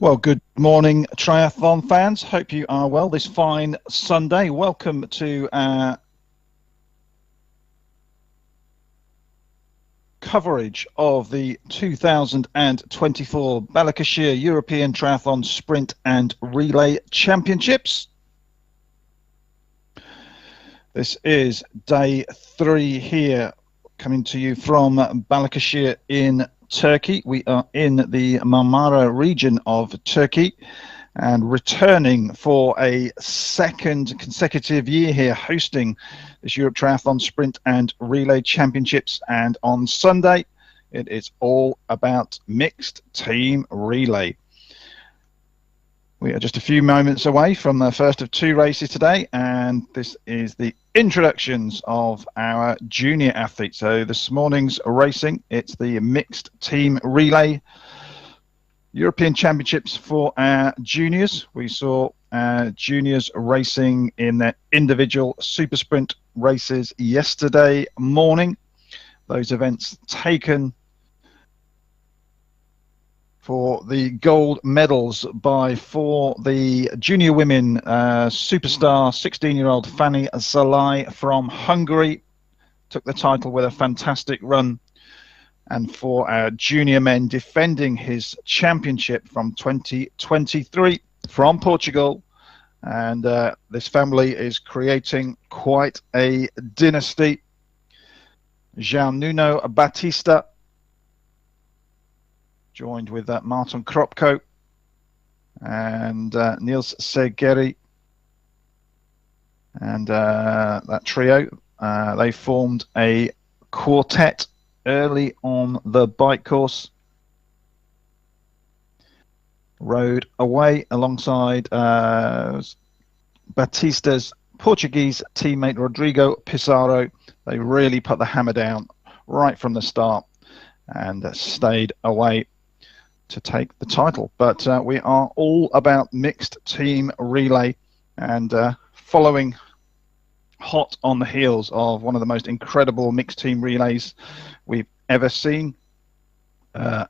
Well, good morning, triathlon fans. Hope you are well this fine Sunday. Welcome to our coverage of the 2024 Balikesir European Triathlon Sprint and Relay Championships. This is day 3 here, coming to you from Balikesir in Turkey. We are in the Marmara region of Turkey and returning for a second consecutive year here, hosting this Europe Triathlon Sprint and Relay Championships. And on Sunday, it is all about mixed team relay. We are just a few moments away from the first of 2 races today, and this is the introductions of our junior athletes. So this morning's racing, it's the mixed team relay European Championships for our juniors. We saw our juniors racing in their individual super sprint races yesterday morning. Those events taken for the gold medals for the junior women superstar 16-year-old Fanny Zalai from Hungary. Took the title with a fantastic run. And for our junior men, defending his championship from 2023 from Portugal. And this family is creating quite a dynasty. João Nuno Batista, joined with Martin Kropko and Niels Segeri. And that trio, they formed a quartet early on the bike course. Rode away alongside Batista's Portuguese teammate Rodrigo Pissarro. They really put the hammer down right from the start and stayed away to take the title. But we are all about mixed team relay, and following hot on the heels of one of the most incredible mixed team relays we've ever seen.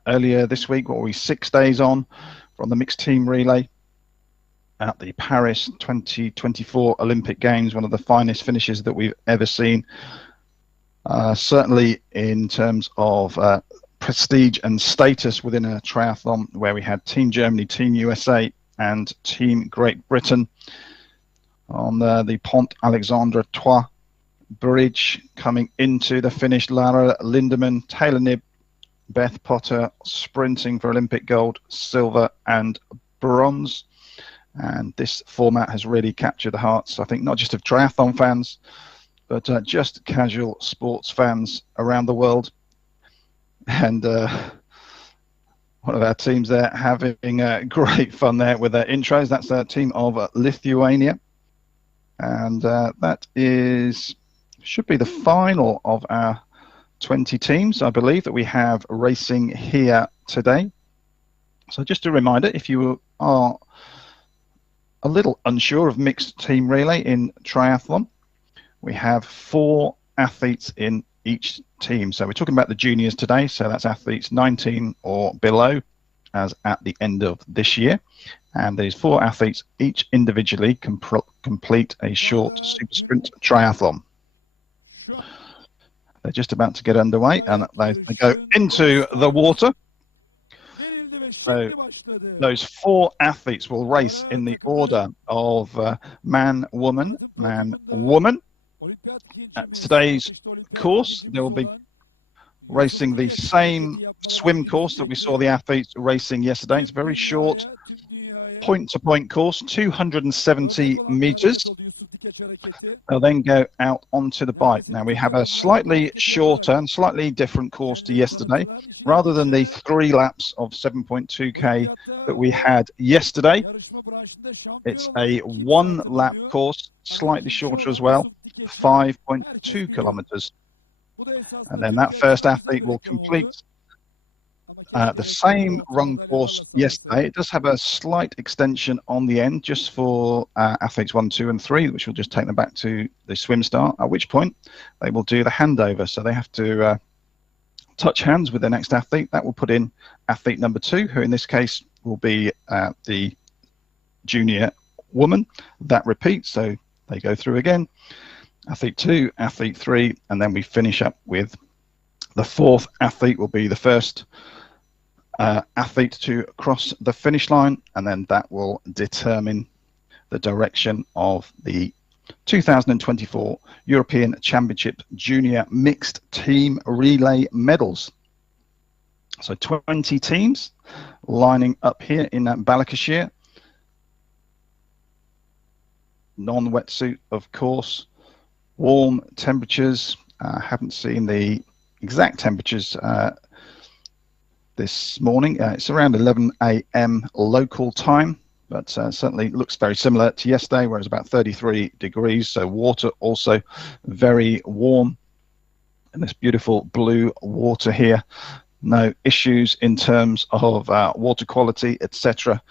Earlier this week, what were we, 6 days on from the mixed team relay at the Paris 2024 Olympic Games, one of the finest finishes that we've ever seen. Certainly in terms of prestige and status within a triathlon, where we had Team Germany, Team USA and Team Great Britain on the Pont Alexandre Trois bridge coming into the finish. Lara Lindemann, Taylor Knibb, Beth Potter sprinting for Olympic gold, silver and bronze. And this format has really captured the hearts, I think, not just of triathlon fans, but just casual sports fans around the world. And one of our teams there having great fun there with their intros. That's a team of Lithuania. And that should be the final of our 20 teams, I believe, that we have racing here today. So just a reminder, if you are a little unsure of mixed team relay in triathlon, we have 4 athletes in each team. So we're talking about the juniors today, so that's athletes 19 or below as at the end of this year. And these 4 athletes each individually complete a short super sprint triathlon. They're just about to get underway, and they go into the water. So those 4 athletes will race in the order of man, woman, man, woman. At today's course, they will be racing the same swim course that we saw the athletes racing yesterday. It's a very short point-to-point course, 270 meters. They'll then go out onto the bike. Now we have a slightly shorter and slightly different course to yesterday. Rather than the 3 laps of 7.2k that we had yesterday, it's a 1 lap course, slightly shorter as well, 5.2 kilometers. And then that first athlete will complete the same run course yesterday. It does have a slight extension on the end just for athletes 1, 2 and 3, which will just take them back to the swim start, at which point they will do the handover. So they have to touch hands with the next athlete. That will put in athlete number 2, who in this case will be the junior woman. That repeats, so they go through again. Athlete 2, athlete 3, and then we finish up with the fourth athlete will be the first athlete to cross the finish line, and then that will determine the direction of the 2024 European Championship Junior Mixed Team Relay Medals. So 20 teams lining up here in Balikesir. Non-wetsuit, of course. Warm temperatures. Haven't seen the exact temperatures this morning. It's around 11 a.m. local time, but certainly looks very similar to yesterday, where it's about 33 degrees. So water also very warm. And this beautiful blue water here. No issues in terms of water quality, etc.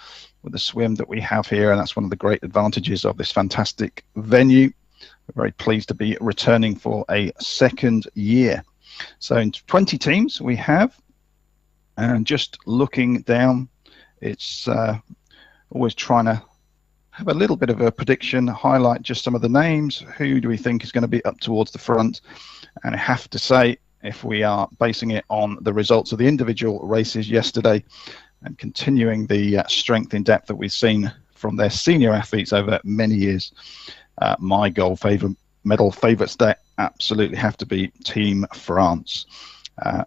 with the swim that we have here. And that's one of the great advantages of this fantastic venue. We're very pleased to be returning for a second year. So in 20 teams we have, and just looking down, it's always trying to have a little bit of a prediction, highlight just some of the names. Who do we think is going to be up towards the front? And I have to say, if we are basing it on the results of the individual races yesterday and continuing the strength in depth that we've seen from their senior athletes over many years, my gold medal favourites there absolutely have to be Team France.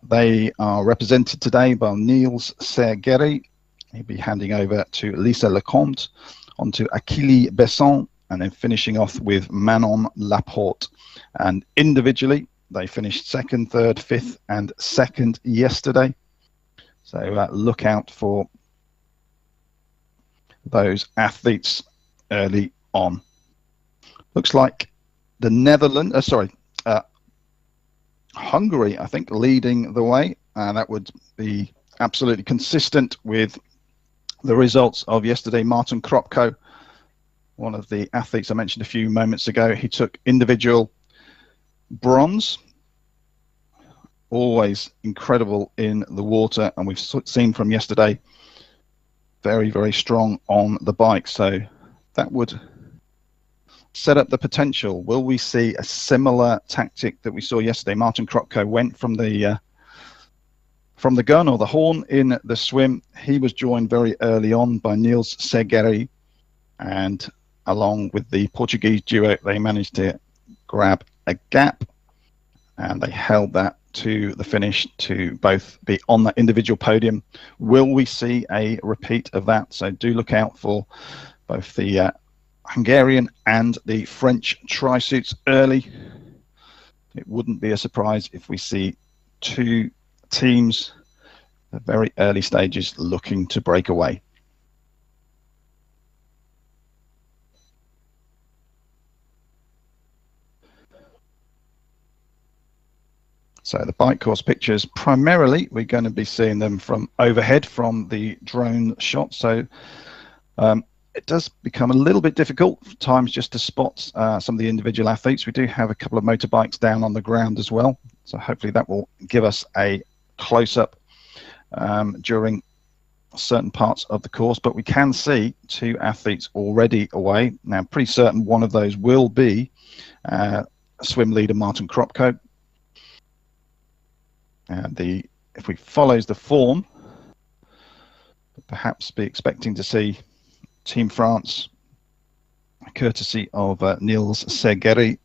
They are represented today by Niels Sergeri. He'll be handing over to Lisa Lecomte, onto Achille Besson, and then finishing off with Manon Laporte. And individually, they finished second, third, fifth, and second yesterday. So look out for those athletes early on. Looks like the Netherlands, Hungary, I think, leading the way. That would be absolutely consistent with the results of yesterday. Martin Kropko, one of the athletes I mentioned a few moments ago, he took individual bronze. Always incredible in the water, and we've seen from yesterday, very, very strong on the bike. So that would set up the potential. Will we see a similar tactic that we saw yesterday? Martin Kropko went from the gun or the horn in the swim. He was joined very early on by Niels Sergeri, and along with the Portuguese duo, they managed to grab a gap, and they held that to the finish to both be on that individual podium. Will we see a repeat of that? So do look out for both the Hungarian and the French tri-suits early. It wouldn't be a surprise if we see two teams at very early stages looking to break away. So the bike course pictures, primarily we're going to be seeing them from overhead from the drone shot. So it does become a little bit difficult at times just to spot some of the individual athletes. We do have a couple of motorbikes down on the ground as well. So hopefully that will give us a close-up during certain parts of the course. But we can see two athletes already away. Now, I'm pretty certain one of those will be swim leader Martin Kropko. And if we follows the form, perhaps be expecting to see Team France, courtesy of Niels Sergeri,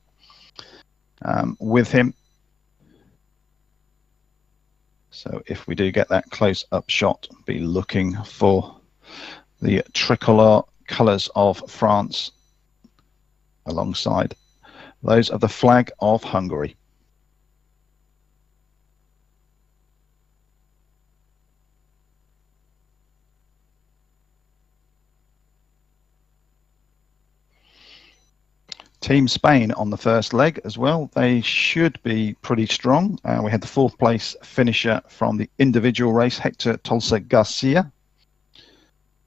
with him. So if we do get that close-up shot, be looking for the tricolour colours of France alongside those of the flag of Hungary. Team Spain on the first leg as well. They should be pretty strong. We had the fourth place finisher from the individual race, Hector Tolsa Garcia.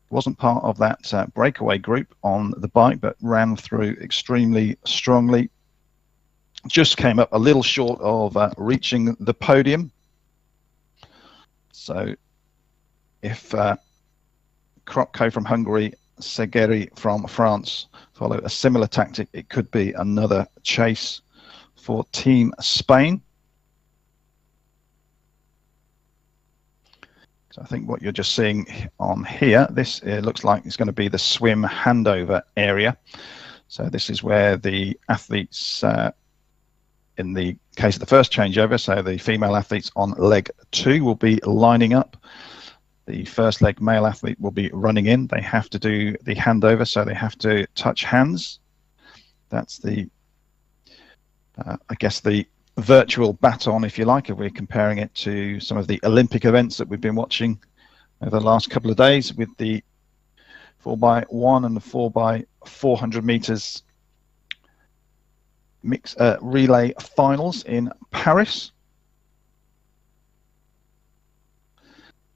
Wasn't part of that breakaway group on the bike, but ran through extremely strongly. Just came up a little short of reaching the podium. So if Kropko from Hungary, Segeri from France follow a similar tactic. It could be another chase for Team Spain. So I think what you're just seeing on here, this looks like it's going to be the swim handover area. So this is where the athletes, in the case of the first changeover, so the female athletes on leg 2 will be lining up. The first leg male athlete will be running in. They have to do the handover, so they have to touch hands. That's the, I guess, the virtual baton, if you like, if we're comparing it to some of the Olympic events that we've been watching over the last couple of days with the 4x1 and the 4x400 meters mix relay finals in Paris.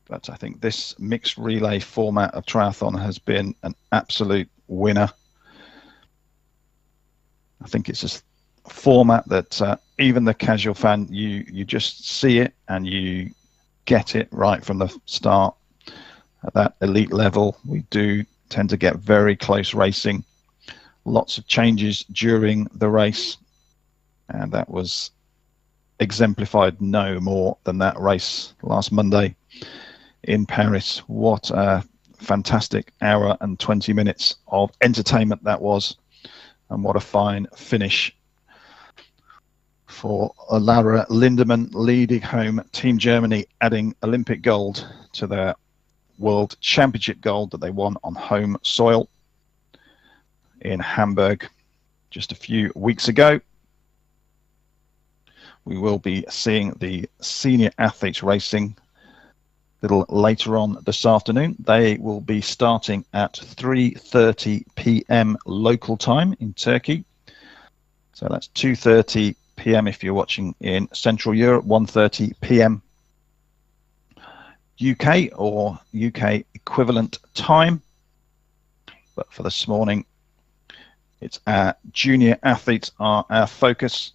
But I think this mixed relay format of triathlon has been an absolute winner. I think it's a format that even the casual fan, you just see it and you get it right from the start. At that elite level, we do tend to get very close racing, lots of changes during the race, and that was exemplified no more than that race last Monday in Paris. What a fantastic hour and 20 minutes of entertainment that was, and what a fine finish for Lara Lindemann, leading home Team Germany, adding Olympic gold to their World Championship gold that they won on home soil in Hamburg just a few weeks ago. We will be seeing the senior athletes racing a little later on this afternoon. They will be starting at 3:30 p.m. local time in Turkey. So that's 2:30 p.m. if you're watching in Central Europe, 1:30 p.m. UK or UK equivalent time. But for this morning, it's our junior athletes are our focus.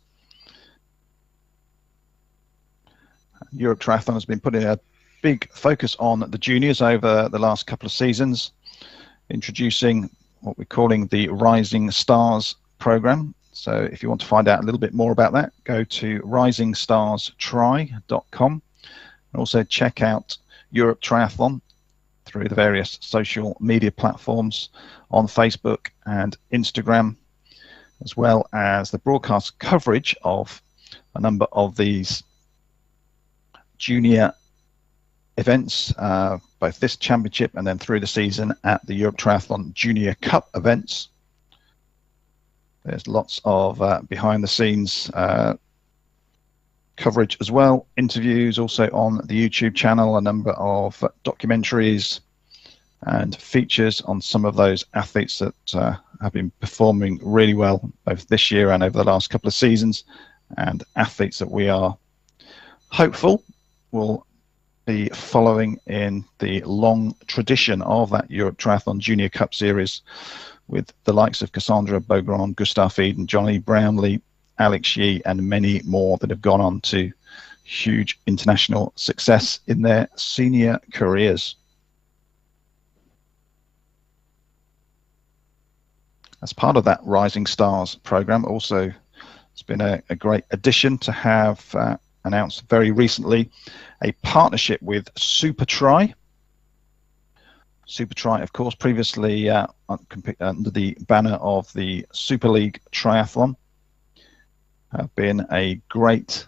Europe Triathlon has been putting a big focus on the juniors over the last couple of seasons, introducing what we're calling the Rising Stars program. So if you want to find out a little bit more about that, go to risingstarstry.com, and also check out Europe Triathlon through the various social media platforms on Facebook and Instagram, as well as the broadcast coverage of a number of these junior events, both this championship and then through the season at the Europe Triathlon Junior Cup events. There's lots of behind the scenes coverage as well, interviews also on the YouTube channel, a number of documentaries and features on some of those athletes that have been performing really well both this year and over the last couple of seasons, and athletes that we are hopeful will be following in the long tradition of that Europe Triathlon Junior Cup Series, with the likes of Cassandra Beaugrand, Gustav Eden, Johnny Brownlee, Alex Yee, and many more that have gone on to huge international success in their senior careers. As part of that Rising Stars program, also it's been a great addition to have announced very recently a partnership with SuperTri. SuperTri, of course, previously under the banner of the Super League Triathlon, have been a great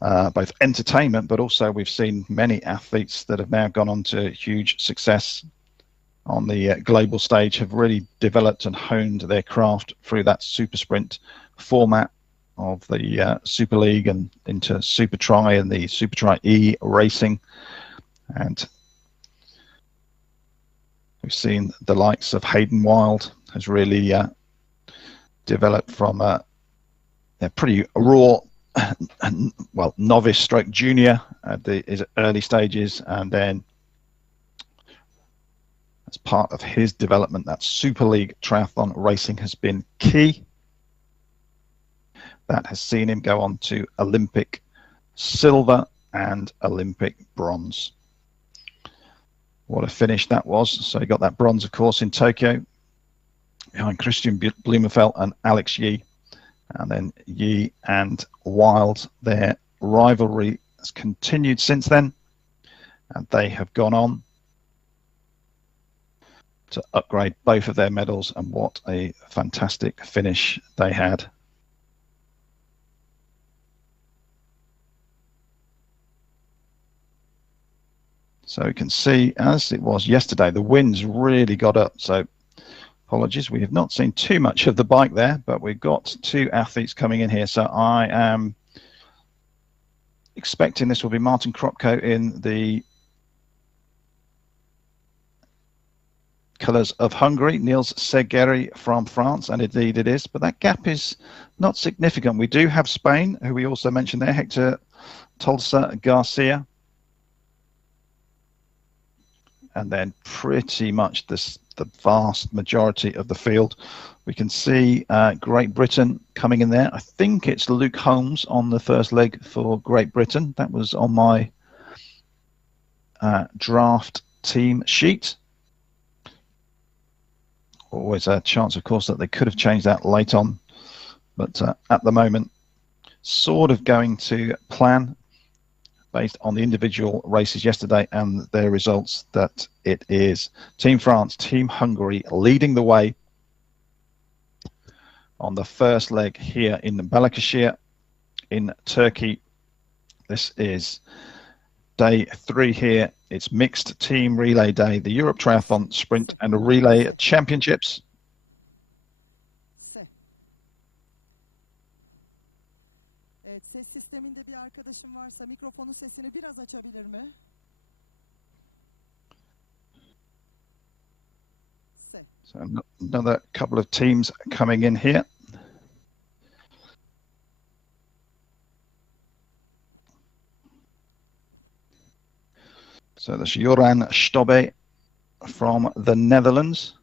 both entertainment, but also we've seen many athletes that have now gone on to huge success on the global stage, have really developed and honed their craft through that super sprint format of the Super League and into SuperTri and the SuperTri E racing. And we've seen the likes of Hayden Wild has really developed from a pretty raw, well, novice stroke junior at his early stages, and then as part of his development, that Super League Triathlon racing has been key. That has seen him go on to Olympic silver and Olympic bronze. What a finish that was. So he got that bronze, of course, in Tokyo, behind Christian Blumenfeld and Alex Yee. And then Yee and Wild, their rivalry has continued since then. And they have gone on to upgrade both of their medals. And what a fantastic finish they had. So you can see, as it was yesterday, the winds really got up. So apologies, we have not seen too much of the bike there, but we've got two athletes coming in here. So I am expecting this will be Martin Kropko in the colours of Hungary, Niels Segeri from France, and indeed it is, but that gap is not significant. We do have Spain, who we also mentioned there, Hector Tolsa Garcia, and then pretty much the vast majority of the field. We can see Great Britain coming in there. I think it's Luke Holmes on the first leg for Great Britain. That was on my draft team sheet. Always a chance, of course, that they could have changed that late on. But at the moment, sort of going to plan based on the individual races yesterday and their results, that it is Team France, Team Hungary leading the way on the first leg here in Balikesir in Turkey. This is day 3 here. It's mixed team relay day, the Europe Triathlon Sprint and Relay Championships. Ses sisteminde bir arkadaşım varsa mikrofonun sesini biraz açabilir mi? So another couple of teams coming in here. So there's Joran Stobbe from the Netherlands.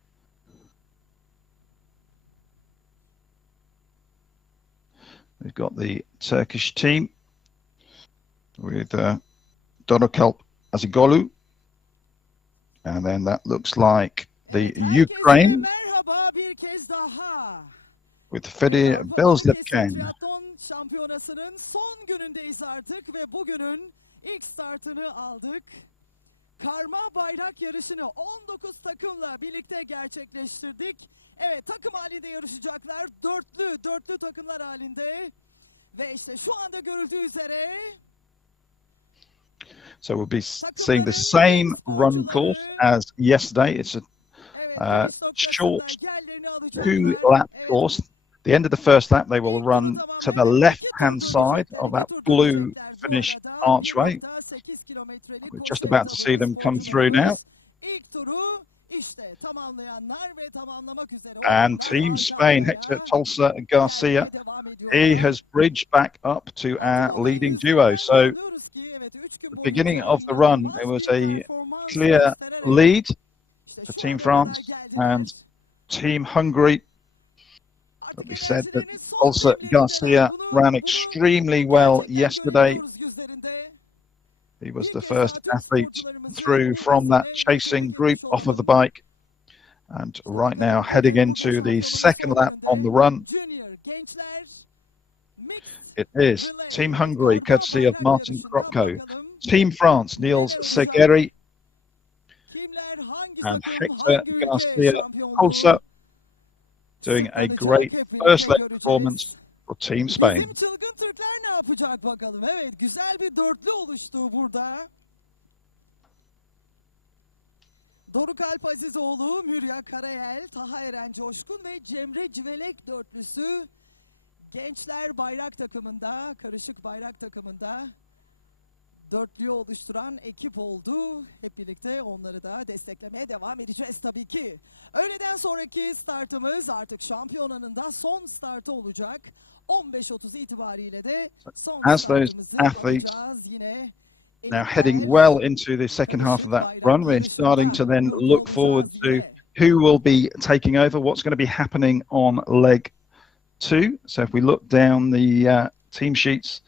We've got the Turkish team with Dorokalp Azigolu. And then that looks like the Ukraine with Fedi Belzlipkan. Triathlon şampiyonasının son günündeyiz artık ve bugünün ilk startını aldık. Karma bayrak yarışını 19 takımla birlikte gerçekleştirdik. Evet, takım halinde yarışacaklar. Dörtlü takımlar halinde. Ve işte şu anda görüldüğü üzere. So we'll be seeing the same run course as yesterday. It's a short 2-lap course. The end of the first lap, they will run to the left-hand side of that blue finish archway. We're just about to see them come through now. And Team Spain, Hector Tolsa Garcia, he has bridged back up to our leading duo. So at the beginning of the run, there was a clear lead for Team France and Team Hungary. But we said that Tolsa Garcia ran extremely well yesterday. He was the first athlete through from that chasing group off of the bike. And right now heading into the second lap on the run. It is Team Hungary, courtesy of Martin Kropko. Team France, Niels Segeri and Hector Garcia Tolsa, doing a great first leg performance for Team Spain. Bizim çılgın Türkler ne yapacak bakalım. Evet, güzel bir dörtlü oluştu burada. Doruk Alp Azizoğlu, Mürya Karayel, Taha Eren Coşkun ve Cemre Civelek dörtlüsü gençler bayrak takımında, karışık bayrak takımında dörtlüyü oluşturan ekip oldu. Hep birlikte onları da desteklemeye devam edeceğiz tabii ki. Öğleden sonraki startımız artık şampiyonanın da son startı olacak. 15:30 itibariyle de son as those athletes now heading well into the second half of that run, we're starting to then look forward to who will be taking over, what's going to be happening on leg 2. So if we look down the team sheets,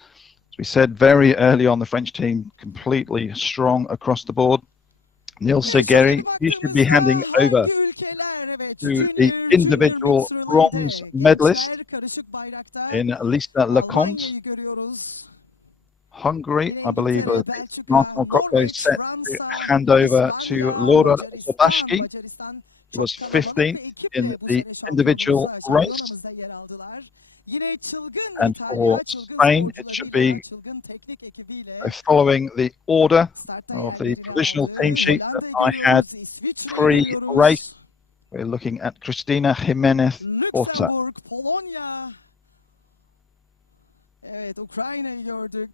as we said very early on, the French team completely strong across the board. Nils Segeri, he should be handing over Hangi ülkeler? Evet, to the Junior individual mix bronze relay'de medalist gençler karışık bayrakta in Lisa Lecomte. Almanya'yı görüyoruz. Hungary, Yine I believe, İngiltere, Martin Belçika, Krokko Norveç, set to Fransa, hand over to Avustralya, Laura Macaristan. Zabashki, Macaristan who was çok kalabalık 15th bir in ekiple bu the sene individual şampiyonamızda, race. şampiyonamızda yer aldılar. Yine çılgın And for İtalya, çılgın Spain, it should sporcularıyla, be çılgın teknik ekibiyle following the order startta of the yerlerini provisional aldı. team sheet that Hollanda'yı I had görüyoruz, İsviçre'yi pre-race. görüyoruz. We're looking at Christina Jimenez Orta. Lüksemburg, Polonya. Evet, Ukrayna'yı gördük.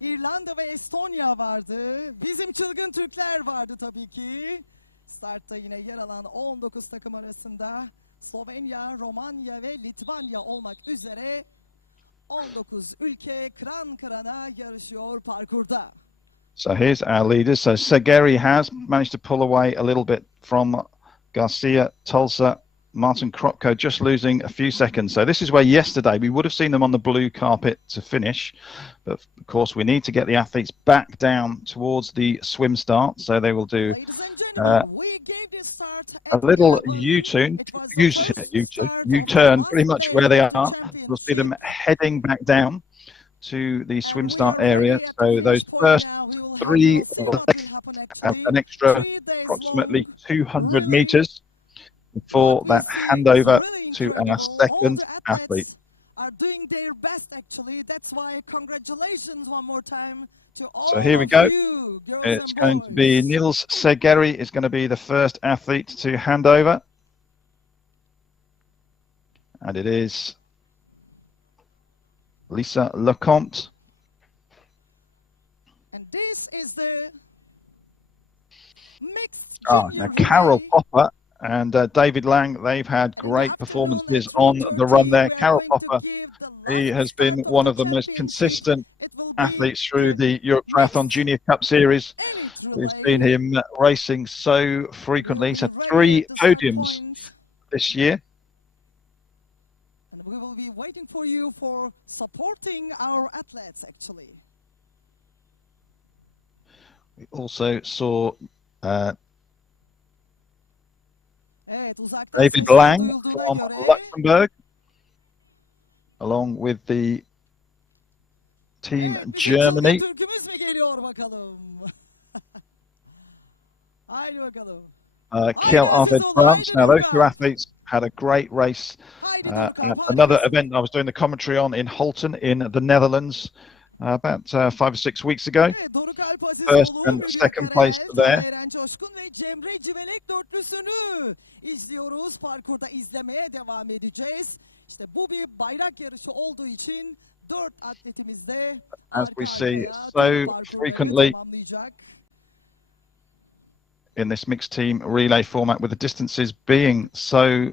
İrlanda ve Estonya vardı. Bizim çılgın Türkler vardı tabii ki. Startta yine yer alan 19 takım arasında Slovenya, Romanya ve Litvanya olmak üzere 19 ülke kıran kırana yarışıyor parkurda. So here's our leaders. So Segeri has managed to pull away a little bit from Garcia, Tulsa, Martin Krokko just losing a few seconds. So this is where yesterday we would have seen them on the blue carpet to finish. But of course, we need to get the athletes back down towards the swim start. So they will do a little U-turn pretty much where they are. We'll see them heading back down to the swim start area. So those first 3 have an extra approximately 200 meters before that handover to our second athlete. Are doing their best actually. That's why congratulations one more time to all. So here we go. You, it's going to be Nils Segeri is going to be the first athlete to hand over. And it is Lisa Lecomte. And this is the mixed now Carol Popper and David Lang, they've had great performances on the run there. Carol Popper, he has been one of the most consistent athletes through the Europe Triathlon Junior Cup Series. We've seen him racing so frequently. He's had 3 podiums this year. And we will be waiting for you for supporting our athletes actually. We also saw David Lang from Luxembourg, along with the team Germany. Kiel Arvid France. Now those 2 athletes had a great race at another event I was doing the commentary on in Holten in the Netherlands about 5 or 6 weeks ago. First and second place there. İzliyoruz, parkurda izlemeye devam edeceğiz. İşte bu bir bayrak yarışı olduğu için 4 atletimiz de as we see so frequently in this mixed team relay format, with the distances being so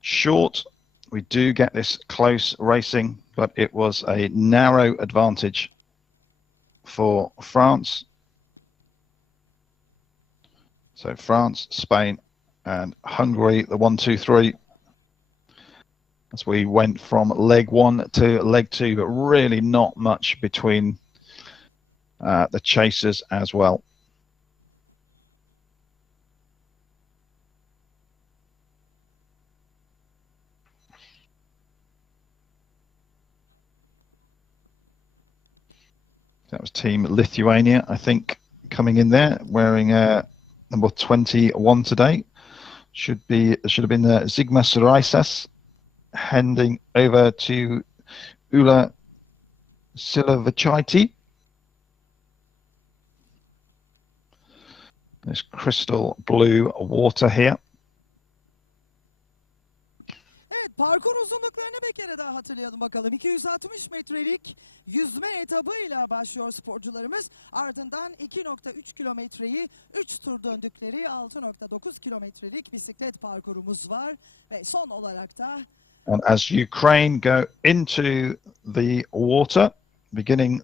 short, we do get this close racing, but it was a narrow advantage for France. So France, Spain, and Hungary, the 1, 2, 3. As we went from leg 1 to leg 2, but really not much between the chasers as well. That was Team Lithuania, I think, coming in there, wearing number 21 today. Should have been Zigmas Raisas, handing over to Ula Silovachaiti. This crystal blue water here. Parkur uzunluklarını bir kere daha hatırlayalım bakalım. 260 metrelik yüzme etabıyla başlıyor sporcularımız. Ardından 2.3 kilometreyi 3 tur döndükleri 6.9 kilometrelik bisiklet parkurumuz var. Ve son olarak da and as Ukraine go into the water, beginning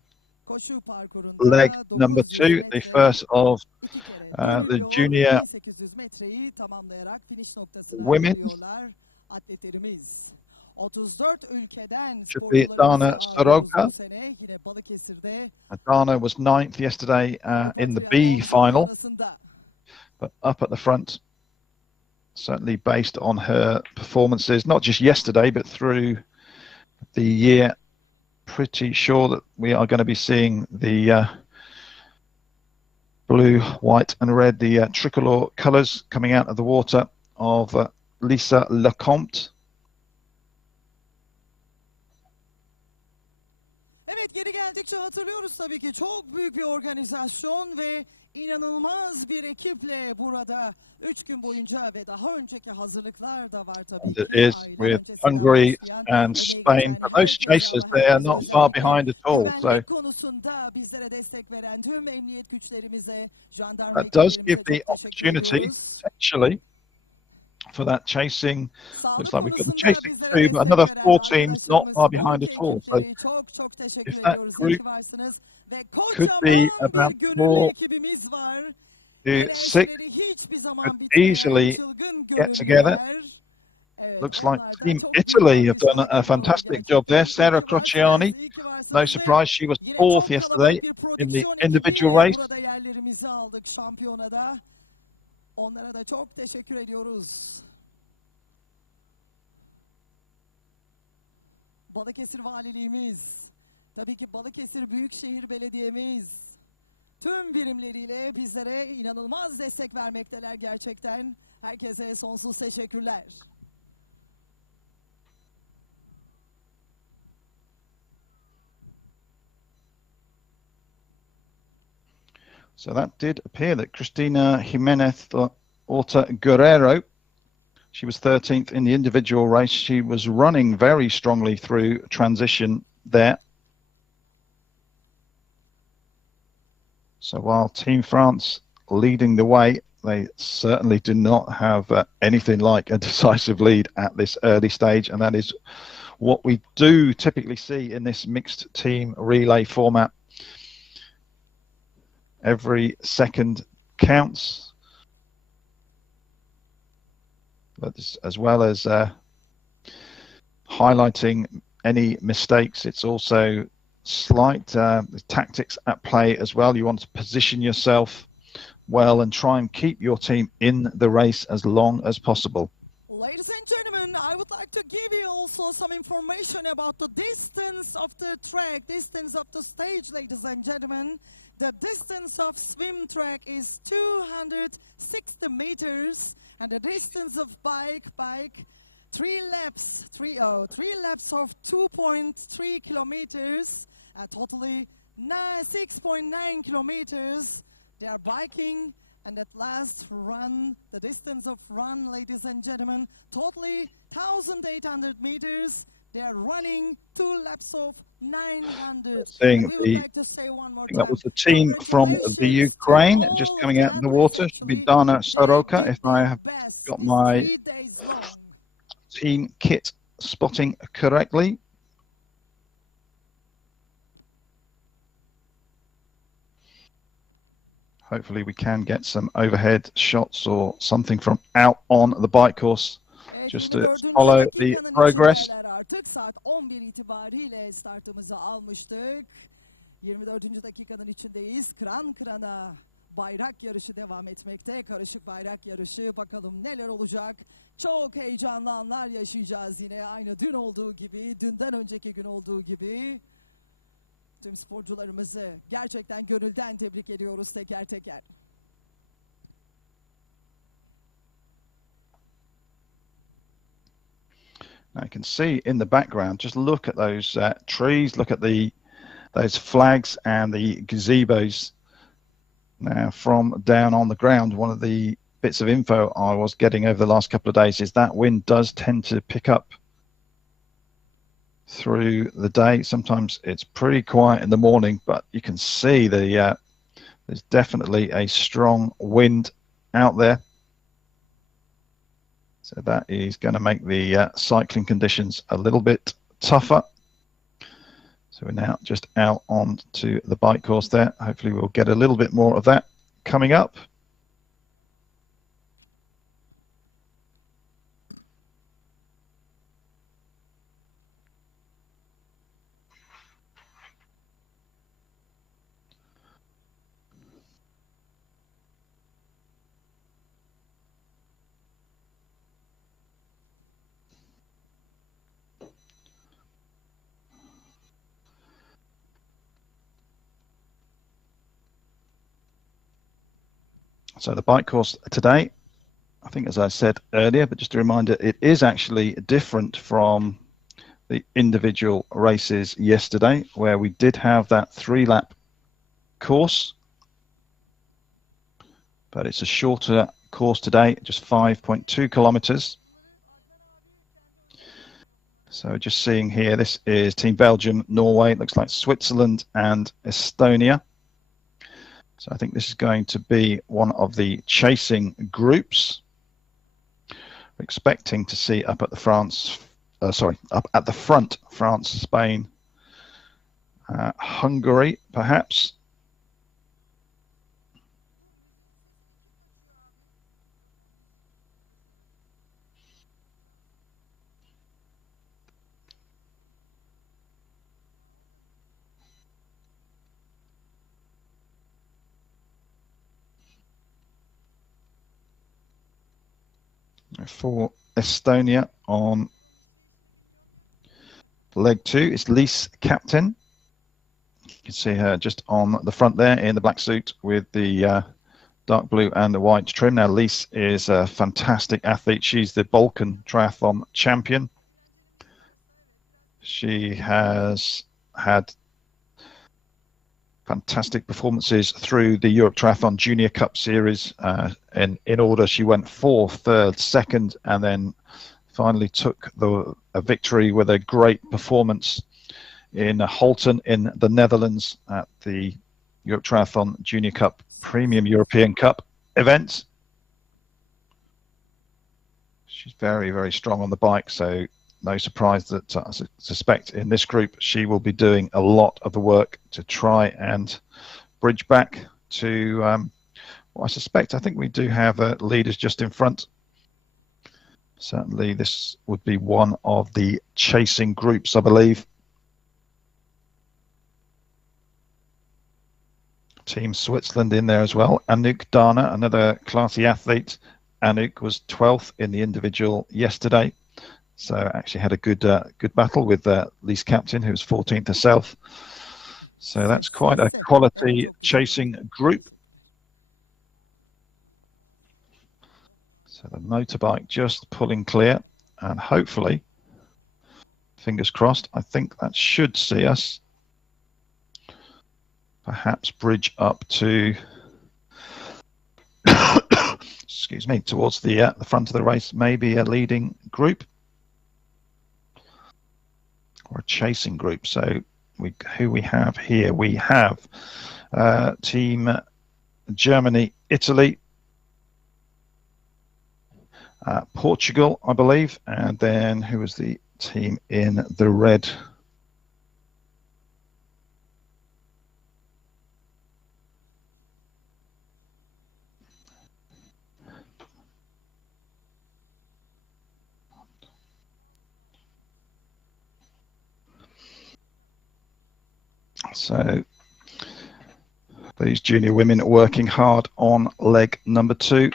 leg number 2, the first of the junior women. 34 ülkeden Should be sporcularımızı Dana ağırlıyoruz Soroka. bu sene. Yine Balıkesir'de Dana was 9th yesterday in the B triathlon final, şampiyonasında. but up at the front, certainly based on her performances, not just yesterday, but through the year. Pretty sure that we are going to be seeing the blue, white and red, the tricolor colours coming out of the water of Lisa Lecomte. Evet, geri geldikçe hatırlıyoruz tabii ki. Çok büyük bir organizasyon ve inanılmaz bir ekiple burada 3 gün boyunca ve daha önceki hazırlıklar da var tabii ki. It is Aylar with öncesinden Hungary başlayan, and emeği Spain, geçen but those herkese chasers, Allah they are herkesin not far özellikle behind at all. So güvenlik konusunda bizlere destek veren tüm emniyet güçlerimize, jandarma that does give ekiplerimize the çok teşekkür opportunity, ediyoruz. potentially, for that chasing. Looks Sağlık like we've got the konusunda chasing bizlere two, but destek another veren 4 teams not arkadaşlarımız, far behind büyük at all. So ekipleri çok teşekkür if that ediyoruz. İyi group ki varsınız. Ve could be kocaman bir about gönüllü 4 ekibimiz var. to 6, Enerjileri hiçbir could zaman bitmeyen easily çılgın get together. gönüllüler. Evet, Looks like onlar da Team çok büyük Italy have done alkışlar a hak ediyorlar fantastic job there. gerçekten. Sarah İyi ki varsınız, Crociani, iyi ki varsınız no ve surprise, she was yine 4th çok yesterday kalabalık bir in the prodüksiyon individual ekibiyle race. burada yerlerimizi aldık şampiyonada. Onlara da çok teşekkür ediyoruz. Balıkesir Valiliğimiz, tabii ki Balıkesir Büyükşehir Belediye'miz, tüm birimleriyle bizlere inanılmaz destek vermekteler gerçekten. Herkese sonsuz teşekkürler. So that did appear that Cristina Jimenez Orta Guerrero, she was 13th in the individual race. She was running very strongly through transition there. So while Team France leading the way, they certainly do not have anything like a decisive lead at this early stage, and that is what we do typically see in this mixed team relay format. Every second counts, but as well as highlighting any mistakes, it's also slight tactics at play as well. You want to position yourself well and try and keep your team in the race as long as possible. Ladies and gentlemen, I would like to give you also some information about the distance of the track, distance of the stage, ladies and gentlemen. The distance of swim track is 260 meters, and the distance of bike, 3 laps of 2.3 kilometers, totally 6.9 kilometers. They are biking, and at last run, the distance of run, ladies and gentlemen, totally 1,800 meters. They are running 2 laps of 900. Seeing We would like to say one more I think that time. was the team from the Congratulations to Ukraine all just of coming the out of the athletes, water. Should be actually. Dana They Soroka, did if I their have best. got It's my 3 days long. team kit spotting correctly. Hopefully we can get some overhead shots or something from out on the bike course just to 24. follow the dakikanın progress. içindeler artık. Saat 11 itibariyle startımızı almıştık. 24. dakikanın içindeyiz. Kıran kırana bayrak yarışı devam etmekte. Karışık bayrak yarışı. Bakalım neler olacak. Çok heyecanlı anlar yaşayacağız yine. Aynı dün olduğu gibi, dünden önceki gün olduğu gibi. Tüm sporcularımızı gerçekten gönülden tebrik ediyoruz teker teker. Now you can see in the background, just look at those trees, look at those flags and the gazebos. Now from down on the ground, one of the bits of info I was getting over the last couple of days is that wind does tend to pick up through the day. Sometimes it's pretty quiet in the morning, but you can see there's definitely a strong wind out there. So that is going to make the cycling conditions a little bit tougher. So we're now just out onto the bike course there. Hopefully we'll get a little bit more of that coming up. So the bike course today, I think as I said earlier, but just a reminder, it is actually different from the individual races yesterday, where we did have that 3-lap course, but it's a shorter course today, just 5.2 kilometers. So just seeing here, this is Team Belgium, Norway, it looks like Switzerland and Estonia. So I think this is going to be one of the chasing groups. We're expecting to see up at the up at the front, France, Spain, Hungary, perhaps. For Estonia on leg 2, it's Lise Captain. You can see her just on the front there in the black suit with the dark blue and the white trim. Now, Lise is a fantastic athlete. She's the Balkan Triathlon champion. She has had fantastic performances through the Europe Triathlon Junior Cup Series. In order, she went 4th, 3rd, 2nd, and then finally took a victory with a great performance in Holten in the Netherlands at the Europe Triathlon Junior Cup Premium European Cup event. She's very, very strong on the bike, so no surprise that I suspect in this group she will be doing a lot of the work to try and bridge back to well, I think we do have leaders just in front. Certainly this would be one of the chasing groups, I believe. Team Switzerland in there as well. Anouk Dana, another classy athlete. Anouk was 12th in the individual yesterday. So actually had a good battle with Lise Captain, who was 14th herself. So that's quite a quality chasing group. So the motorbike just pulling clear, and hopefully, fingers crossed, I think that should see us perhaps bridge up to excuse me, towards the front of the race, maybe a leading group or a chasing group. So who we have here? We have Team Germany, Italy, Portugal, I believe, and then who was the team in the red? So these junior women are working hard on leg number 2.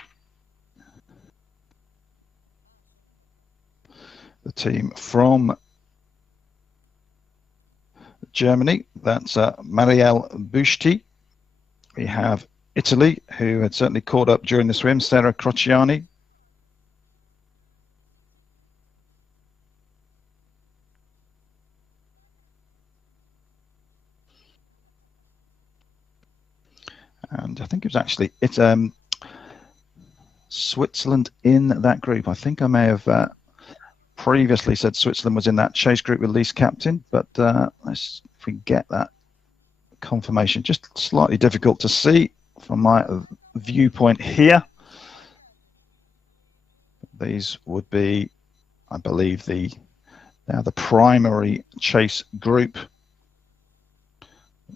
The team from Germany, that's Marielle Busti. We have Italy, who had certainly caught up during the swim, Sarah Crociani. And I think it was actually Switzerland in that group. I think I may have previously said Switzerland was in that chase group with Lise Captain, but let's if we get that confirmation. Just slightly difficult to see from my viewpoint here. These would be, I believe, the primary chase group.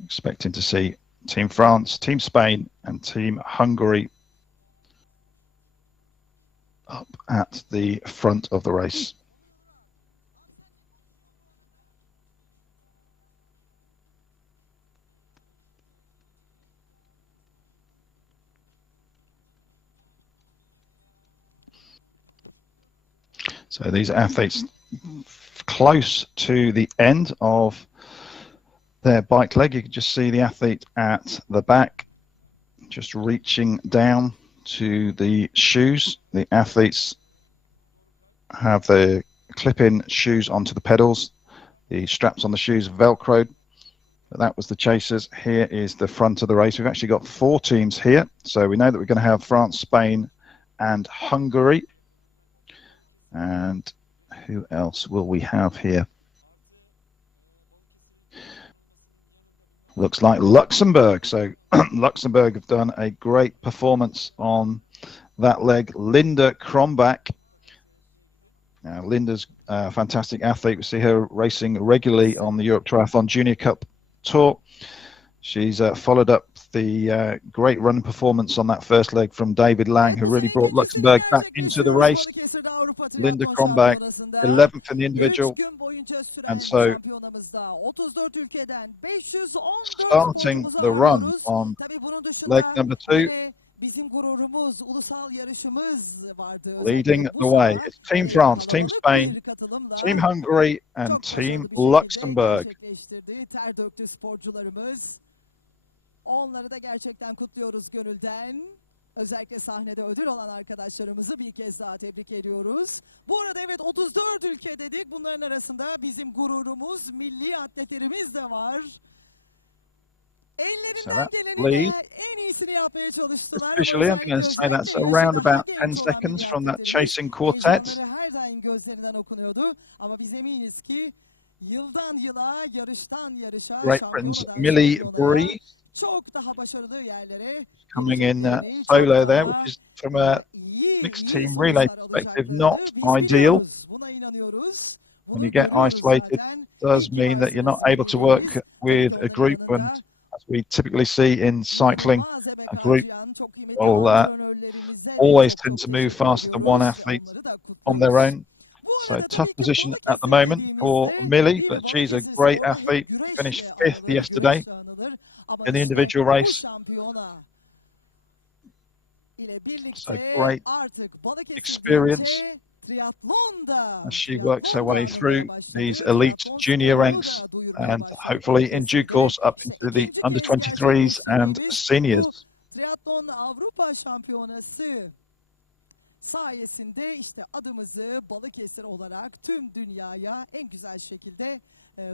Expecting to see Team France, Team Spain, and Team Hungary up at the front of the race. So these athletes close to the end of their bike leg. You can just see the athlete at the back just reaching down to the shoes. The athletes have the clip-in shoes onto the pedals. The straps on the shoes are Velcroed. That was the chasers. Here is the front of the race. We've actually got 4 teams here. So we know that we're going to have France, Spain, and Hungary. And who else will we have here? Looks like Luxembourg. So Luxembourg have done a great performance on that leg. Linda Krombach. Now, Linda's a fantastic athlete. We see her racing regularly on the Europe Triathlon Junior Cup Tour. She's followed up the great running performance on that first leg from David Lang, who really brought Luxembourg back into the race. Linda Krombach, 11th in the individual. And so, starting the run on leg number 2, leading the way, it's Team France, Team Spain, Team Hungary, and Team Luxembourg. Onları da gerçekten kutluyoruz gönülden. Özellikle sahnede ödül alan arkadaşlarımızı bir kez daha tebrik ediyoruz. Bu arada evet 34 ülke dedik. Bunların arasında bizim gururumuz, milli atletlerimiz de var. Ellerinden gelenin en iyisini yapmaya çalıştılar. Officially, I'm going to say that's around about 10 seconds from that chasing quartet. Her daim gözlerinden okunuyordu. Ama biz eminiz ki yıldan yıla, yarıştan yarışa, Great Britain's Millie Breeze coming in solo there, which is from a mixed team relay perspective not ideal. When you get isolated, it does mean that you're not able to work with a group, and as we typically see in cycling, a group will always tend to move faster than one athlete on their own. So tough position at the moment for Millie, but she's a great athlete. Finished 5th yesterday in the individual race. So great experience as she works her way through these elite junior ranks and hopefully in due course up into the under 23s and seniors. Sayesinde işte adımızı Balıkesir olarak tüm dünyaya en güzel şekilde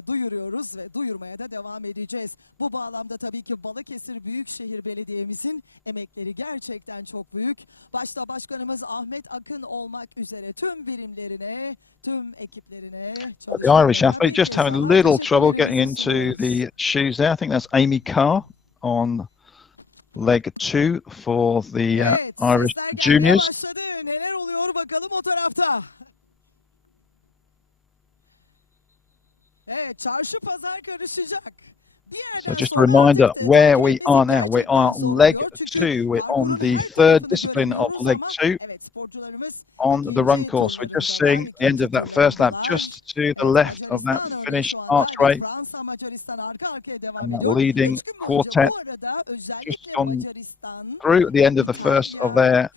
duyuruyoruz ve duyurmaya da devam edeceğiz. Bu bağlamda tabii ki Balıkesir Büyükşehir Belediye'mizin emekleri gerçekten çok büyük. Başta Başkanımız Ahmet Akın olmak üzere tüm birimlerine, tüm ekiplerine. The Irish athlete just having a little trouble getting into the shoes there. I think that's Amy Carr on leg 2 for the Irish juniors. Neler oluyor bakalım o tarafta. Evet, çarşı pazar karışacak. So just a reminder where we are now. We are on leg 2. We're on the 3rd discipline of leg 2 on the run course. We're just seeing the end of that first lap just to the left of that finish archway. And that leading quartet just gone through at the end of the first of their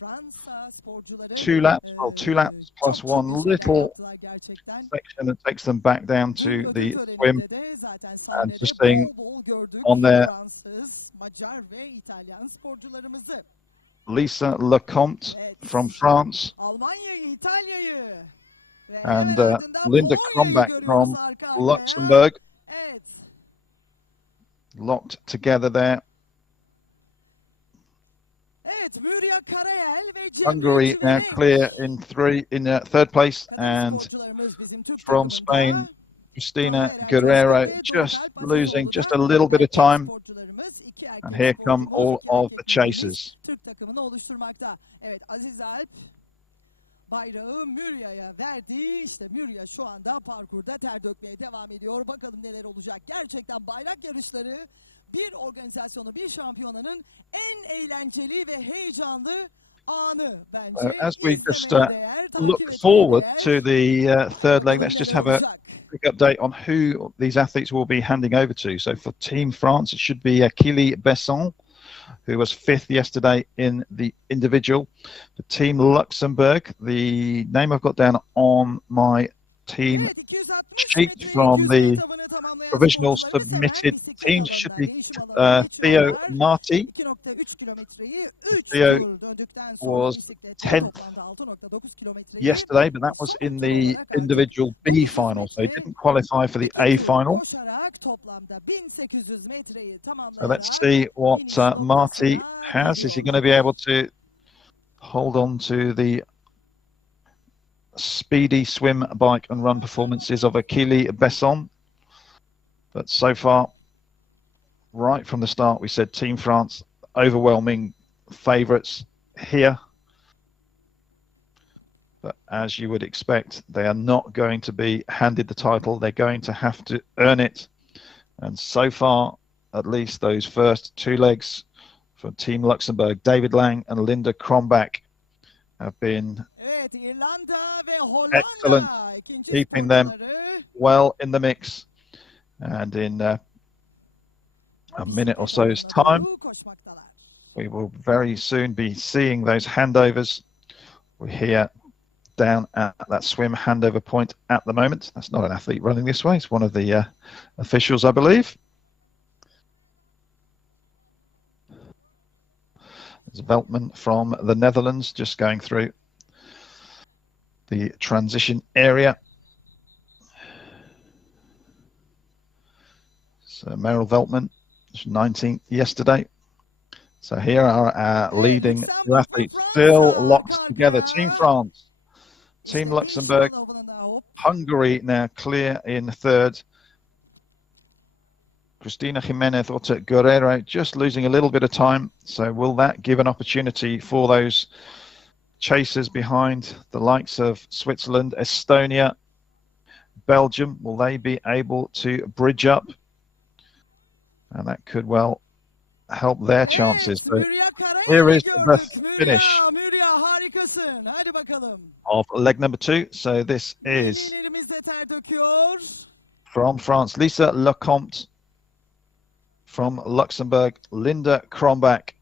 2 laps, well, 2 laps plus one little section that takes them back down to the swim, and just seeing on there Lisa Lecomte from France and Linda Krombach from Luxembourg, locked together there. Hungary now clear in 3rd place, and from Spain, Cristina Guerrero just losing just a little bit of time. And here come all of the chasers. Bayrağı Mürya'ya verdi. İşte Mürya şu anda parkurda ter dökmeye devam ediyor. Bakalım neler olacak. Gerçekten bayrak yarışları bir organizasyonu, bir şampiyonanın en eğlenceli ve heyecanlı anı bence. As we just look forward to the 3rd leg, let's just have a quick update on who these athletes will be handing over to. So for Team France, it should be Kili Besson, who was 5th yesterday in the individual. For Team Luxembourg, the name I've got down on my team sheet from the provisional sporcuları seven submitted bisiklet teams should alanına, be değişim alanına Theo geçiyorlar. Marti. 2.3 kilometreyi 3 Theo tur döndükten sonra was bisikletle 10th toplamda 6.9 kilometreyi yesterday, but that was son in tur the olarak artık individual B 900 final, so he metre didn't qualify for the 2 A tur final. koşarak toplamda 1800 metreyi So let's tamamlayarak see what finish Marty noktasına has. Is he gidiyor. going to be able to hold on to the speedy swim, bike and run performances of Achille Besson? But so far, right from the start, we said Team France overwhelming favourites here. But as you would expect, they are not going to be handed the title. They're going to have to earn it. And so far, at least those first two legs for Team Luxembourg, David Lang and Linda Krombach, have been Evet, İrlanda ve Hollanda excellent, ikinci keeping them sporcuları. well in the mix. And in a minute or so's time, we will very soon be seeing those handovers. We're here down at that swim handover point at the moment. That's not an athlete running this way. It's one of the officials, I believe. There's Veltman from the Netherlands just going through the transition area. So Meryl Veltman, 19th yesterday. So here are our leading two athletes, still locked together. Team France, Team Luxembourg, Hungary now clear in third. Cristina Jimenez, Ota Guerrero just losing a little bit of time. So will that give an opportunity for those chasers behind the likes of Switzerland, Estonia, Belgium? Will they be able to bridge up? And that could well help their chances. But here is the finish of leg number 2. So this is from France, Lisa Lecomte. From Luxembourg, Linda Krombach.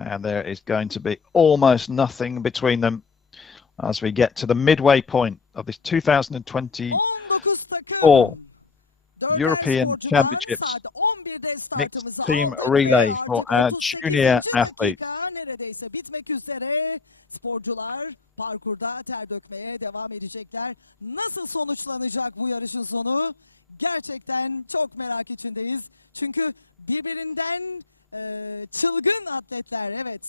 And there is going to be almost nothing between them as we get to the midway point of this 2024 European Championships mixed team relay for our junior athletes. Neredeyse bitmek üzere. Sporcular parkurda ter dökmeye devam edecekler. Nasıl sonuçlanacak bu yarışın sonu? Gerçekten çok merak içindeyiz. Çünkü birbirinden çılgın atletler, evet.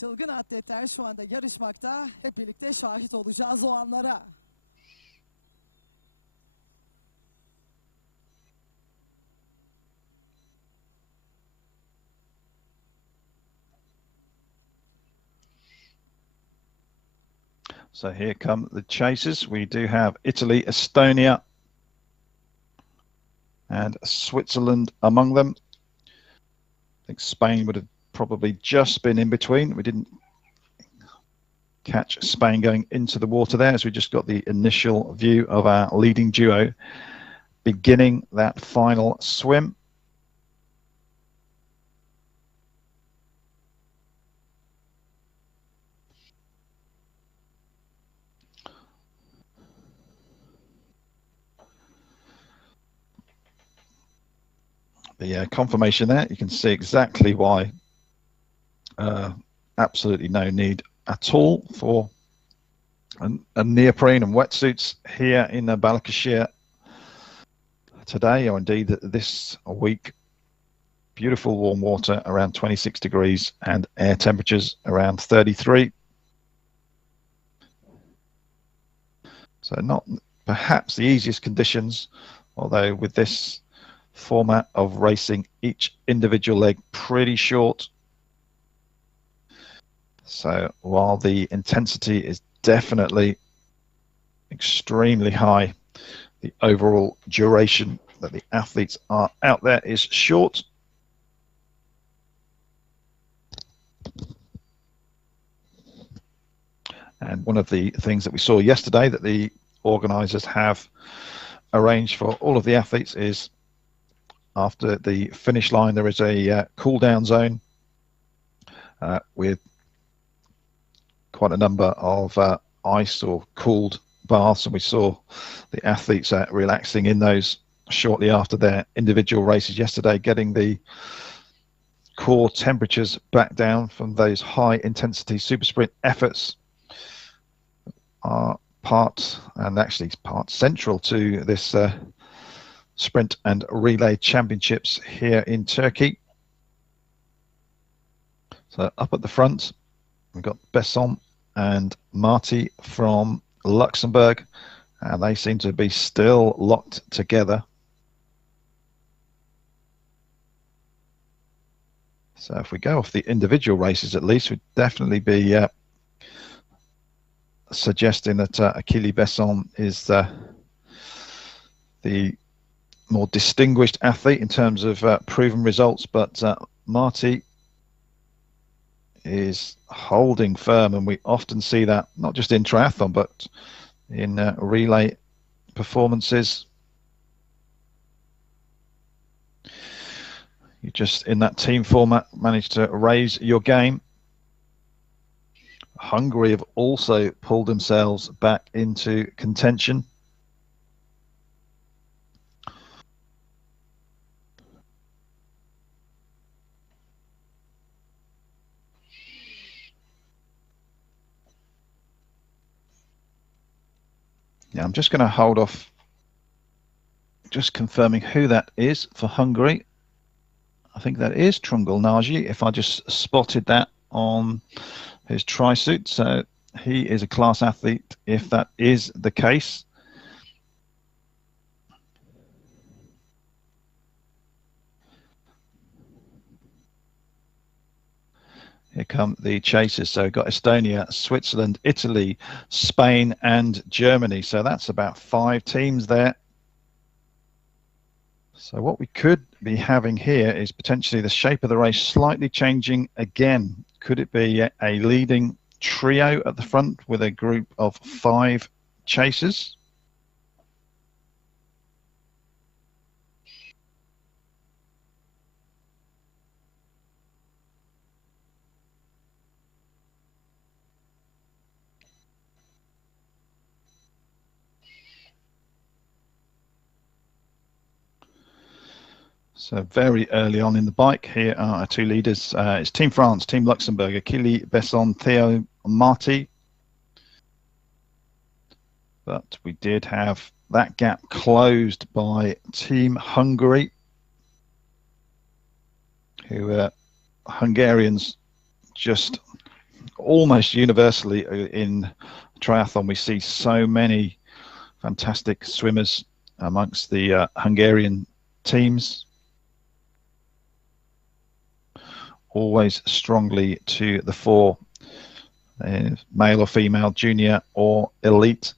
Çılgın atletler şu anda yarışmakta. Hep birlikte şahit olacağız o anlara. So here come the chasers. We do have Italy, Estonia, and Switzerland among them. I think Spain would have probably just been in between. We didn't catch Spain going into the water there, as we just got the initial view of our leading duo beginning that final swim. The confirmation there, you can see exactly why. Absolutely no need at all for a neoprene and wetsuits here in the Balikesir today, or indeed this week. Beautiful warm water around 26 degrees and air temperatures around 33. So not perhaps the easiest conditions, although with this format of racing, each individual leg pretty short. So while the intensity is definitely extremely high, the overall duration that the athletes are out there is short. And one of the things that we saw yesterday that the organisers have arranged for all of the athletes is after the finish line, there is a cool down zone with quite a number of ice or cooled baths, and we saw the athletes relaxing in those shortly after their individual races yesterday, getting the core temperatures back down from those high intensity super sprint efforts are part central to this sprint and relay championships here in Turkey. So up at the front, we've got Besson and Marty from Luxembourg, and they seem to be still locked together. So if we go off the individual races, at least, we'd definitely be suggesting that Achille Besson is the more distinguished athlete in terms of proven results, but Marty is holding firm, and we often see that not just in triathlon but in relay performances. You just, in that team format, managed to raise your game. Hungary have also pulled themselves back into contention. Yeah, I'm just going to hold off just confirming who that is for Hungary. I think that is Trungul Nagy, if I just spotted that on his tri-suit. So he is a class athlete if that is the case. Here come the chasers. So we've got Estonia, Switzerland, Italy, Spain and Germany. So that's about 5 teams there. So what we could be having here is potentially the shape of the race slightly changing again. Could it be a leading trio at the front with a group of 5 chasers? So very early on in the bike, here are our 2 leaders. It's Team France, Team Luxembourg, Achille Besson, Theo Marty. But we did have that gap closed by Team Hungary, who Hungarians just almost universally in triathlon. We see so many fantastic swimmers amongst the Hungarian teams. Always strongly to the fore, male or female, junior or elite.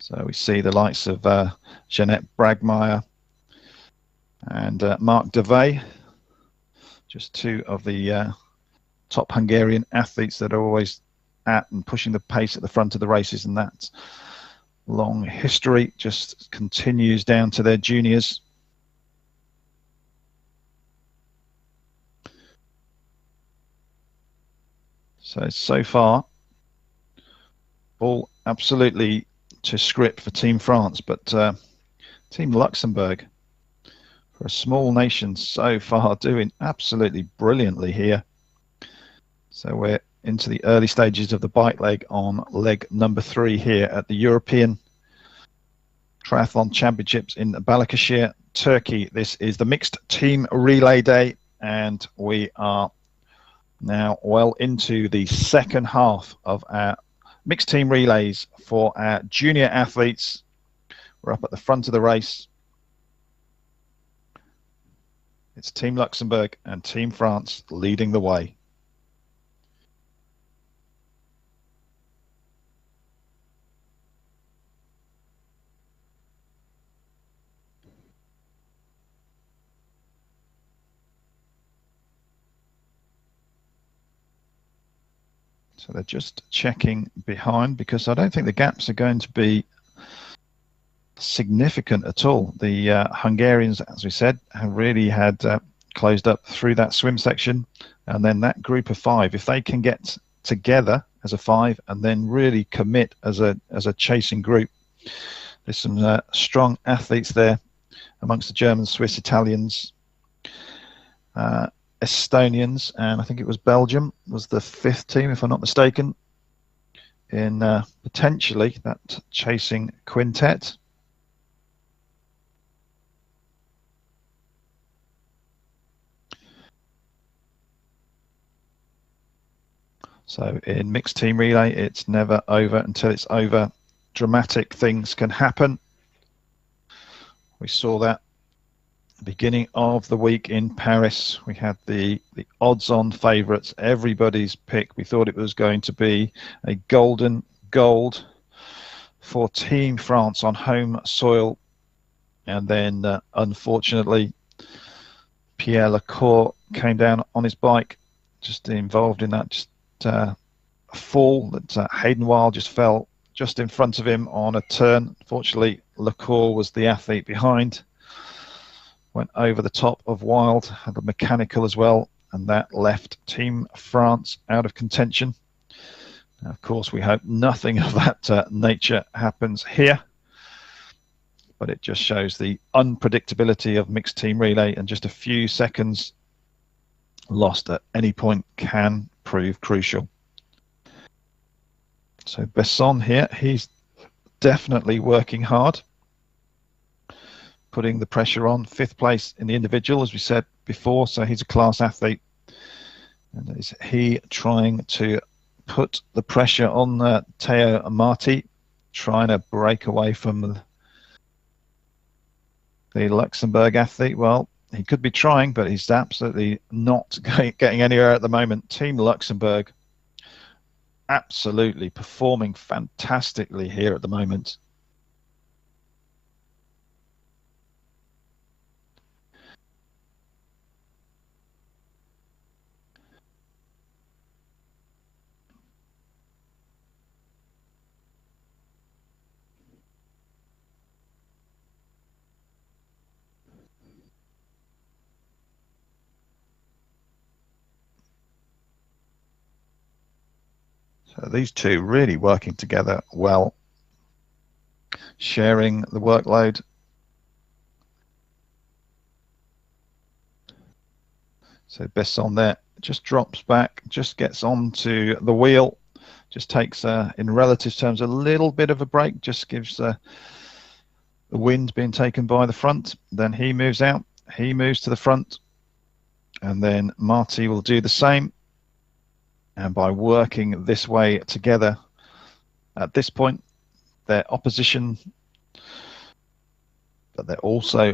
So we see the likes of Jeanette Bragmeier and Mark Devey, just 2 of the top Hungarian athletes that are always at and pushing the pace at the front of the races, and that long history just continues down to their juniors. So far, all absolutely to script for Team France, but Team Luxembourg, for a small nation, so far doing absolutely brilliantly here. So we're into the early stages of the bike leg on leg number 3 here at the European Triathlon Championships in Balikesir, Turkey. This is the mixed team relay day, and we are now well into the second half of our mixed team relays for our junior athletes. We're up at the front of the race. It's Team Luxembourg and Team France leading the way. So they're just checking behind, because I don't think the gaps are going to be significant at all. The Hungarians, as we said, have really had closed up through that swim section, and then that group of 5, if they can get together as a 5 and then really commit as a chasing group. There's some strong athletes there amongst the Germans, Swiss, Italians, Estonians, and I think it was Belgium was the 5th team, if I'm not mistaken, in potentially that chasing quintet. So in mixed team relay, it's never over until it's over. Dramatic things can happen. We saw that beginning of the week in Paris. We had the odds-on favourites, everybody's pick. We thought it was going to be a golden gold for Team France on home soil. And then, unfortunately, Pierre Lecourt came down on his bike, just involved in that fall that Hayden Wilde just fell just in front of him on a turn. Fortunately, Lecourt was the athlete behind. Went over the top of Wilde, had a mechanical as well, and that left Team France out of contention. Now, of course, we hope nothing of that nature happens here, but it just shows the unpredictability of mixed team relay, and just a few seconds lost at any point can prove crucial. So Besson here, he's definitely working hard, putting the pressure on. 5th place in the individual, as we said before, so he's a class athlete. And is he trying to put the pressure on Théo Marty, trying to break away from the Luxembourg athlete? Well, he could be trying, but he's absolutely not getting anywhere at the moment. Team Luxembourg absolutely performing fantastically here at the moment. So these two really working together well, sharing the workload. So Besson there just drops back, just gets onto the wheel, just takes, in relative terms, a little bit of a break, just gives the wind being taken by the front. Then he moves out, he moves to the front, and then Marty will do the same. And by working this way together, at this point, their opposition, but they're also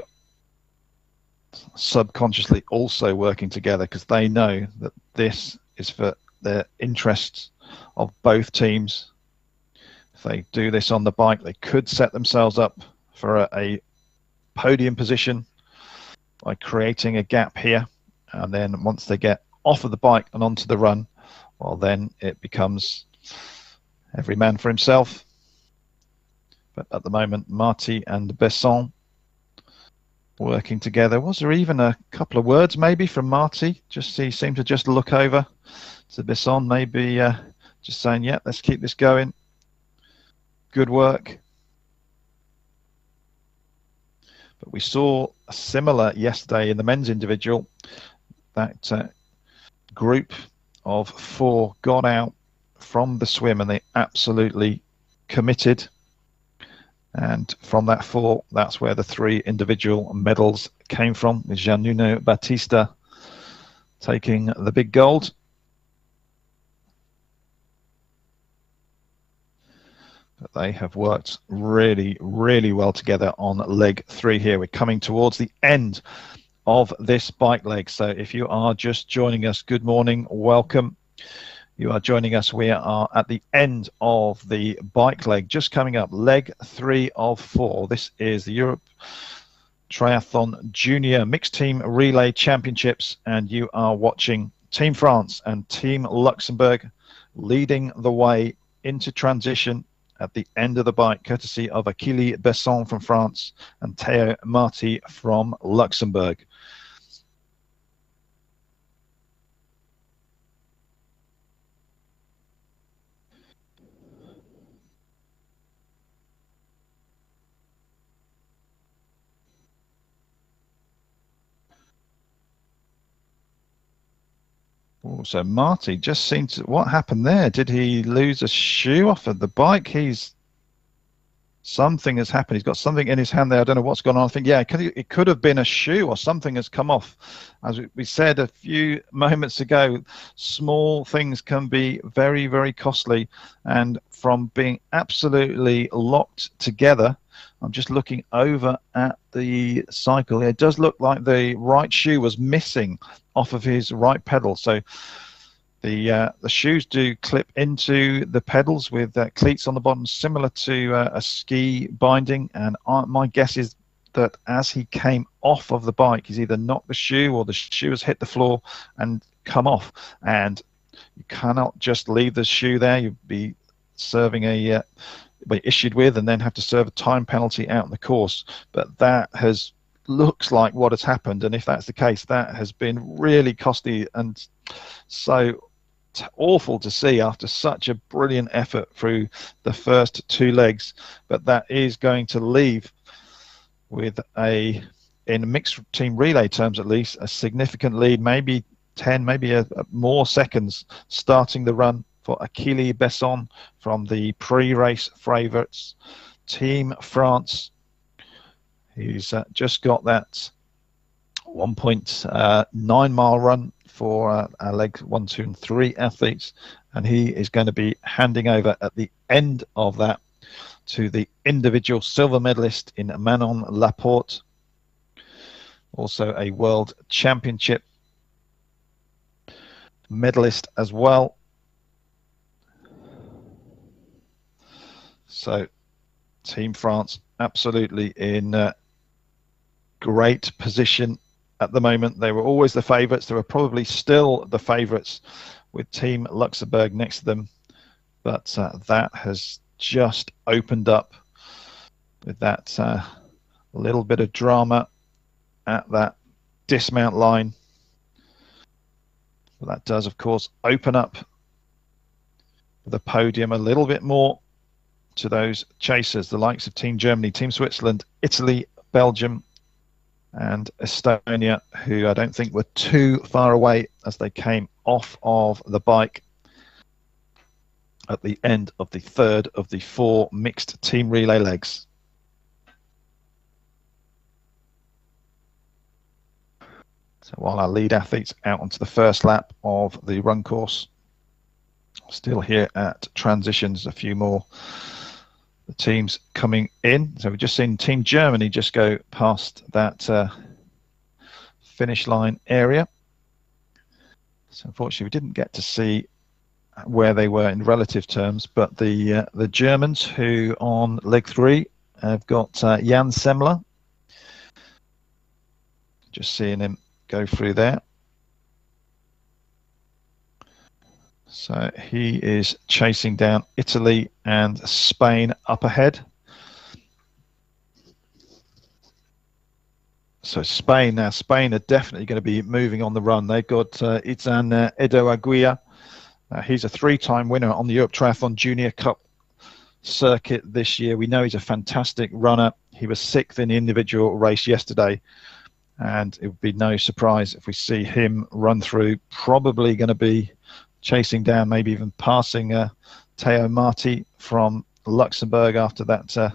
subconsciously also working together, because they know that this is for the interests of both teams. If they do this on the bike, they could set themselves up for a podium position by creating a gap here. And then once they get off of the bike and onto the run, well, then it becomes every man for himself. But at the moment, Marty and Besson working together. Was there even a couple of words maybe from Marty? Just he seemed to just look over to Besson, maybe just saying, yeah, let's keep this going. Good work. But we saw a similar yesterday in the men's individual. That group of 4 got out from the swim and they absolutely committed. And from that 4, that's where the 3 individual medals came from, with Giannuno Battista taking the big gold. But they have worked really, really well together on leg 3 here. We're coming towards the end of this bike leg. So if you are just joining us, good morning, welcome. You are joining us. We are at the end of the bike leg, just coming up, leg 3 of 4. This is the Europe Triathlon Junior Mixed Team Relay Championships, and you are watching Team France and Team Luxembourg leading the way into transition at the end of the bike, courtesy of Achille Besson from France and Théo Marty from Luxembourg. So Marty just seemed to, what happened there? Did he lose a shoe off of the bike? Something has happened. He's got something in his hand there. I don't know what's gone on. I think, yeah, it could have been a shoe or something has come off. As we said a few moments ago, small things can be very, very costly. And from being absolutely locked together, I'm just looking over at the cycle. It does look like the right shoe was missing off of his right pedal. So the shoes do clip into the pedals with cleats on the bottom, similar to a ski binding. And my guess is that as he came off of the bike, he's either knocked the shoe or the shoe has hit the floor and come off. And you cannot just leave the shoe there. You'd be serving be issued with and then have to serve a time penalty out in the course. But that looks like what has happened. And if that's the case, that has been really costly and so awful to see after such a brilliant effort through the first two legs. But that is going to leave with in mixed team relay terms at least, a significant lead, maybe 10, maybe more seconds starting the run for Achille Besson from the pre-race favourites, Team France. He's just got that 1.9 mile run for our leg 1, 2 and 3 athletes, and he is going to be handing over at the end of that to the individual silver medalist in Manon Laporte, also a world championship medalist as well. So Team France absolutely in great position at the moment. They were always the favourites. They were probably still the favourites with Team Luxembourg next to them. But that has just opened up with that little bit of drama at that dismount line. But that does, of course, open up the podium a little bit more to those chasers, the likes of Team Germany, Team Switzerland, Italy, Belgium, and Estonia, who I don't think were too far away as they came off of the bike at the end of the third of the 4 mixed team relay legs. So while our lead athletes out onto the first lap of the run course, still here at transitions, a few more the teams coming in. So we've just seen Team Germany just go past that finish line area. So unfortunately, we didn't get to see where they were in relative terms, but the Germans who on leg 3 have got Jan Semmler. Just seeing him go through there. So he is chasing down Italy and Spain up ahead. So Spain are definitely going to be moving on the run. They've got Izan Edo Aguirre. He's a 3-time winner on the Europe Triathlon Junior Cup circuit this year. We know he's a fantastic runner. He was 6th in the individual race yesterday. And it would be no surprise if we see him run through. Probably going to be chasing down, maybe even passing Theo Marti from Luxembourg after that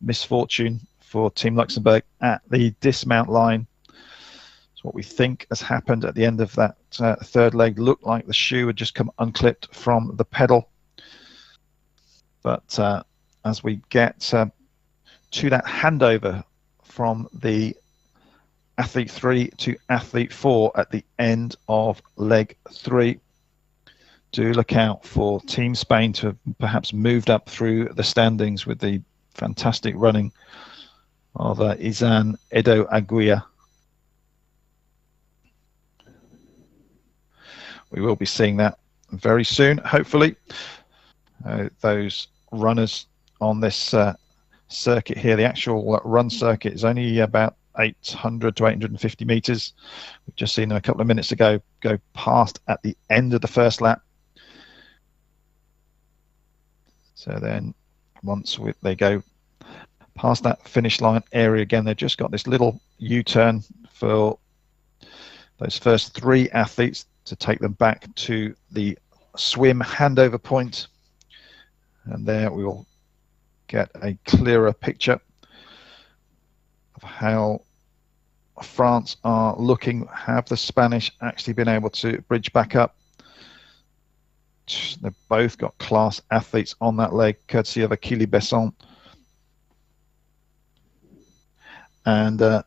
misfortune for Team Luxembourg at the dismount line. So what we think has happened at the end of that third leg looked like the shoe had just come unclipped from the pedal. But as we get to that handover from the athlete 3 to athlete 4 at the end of leg 3, do look out for Team Spain to have perhaps moved up through the standings with the fantastic running of Izan Edo Aguirre. We will be seeing that very soon, hopefully. Those runners on this circuit here, the actual run circuit is only about 800 to 850 meters. We've just seen them a couple of minutes ago go past at the end of the first lap. So then once they go past that finish line area again, they've just got this little U-turn for those first 3 athletes to take them back to the swim handover point. And there we will get a clearer picture of how France are looking. Have the Spanish actually been able to bridge back up? They've both got class athletes on that leg, courtesy of Achille Besson. And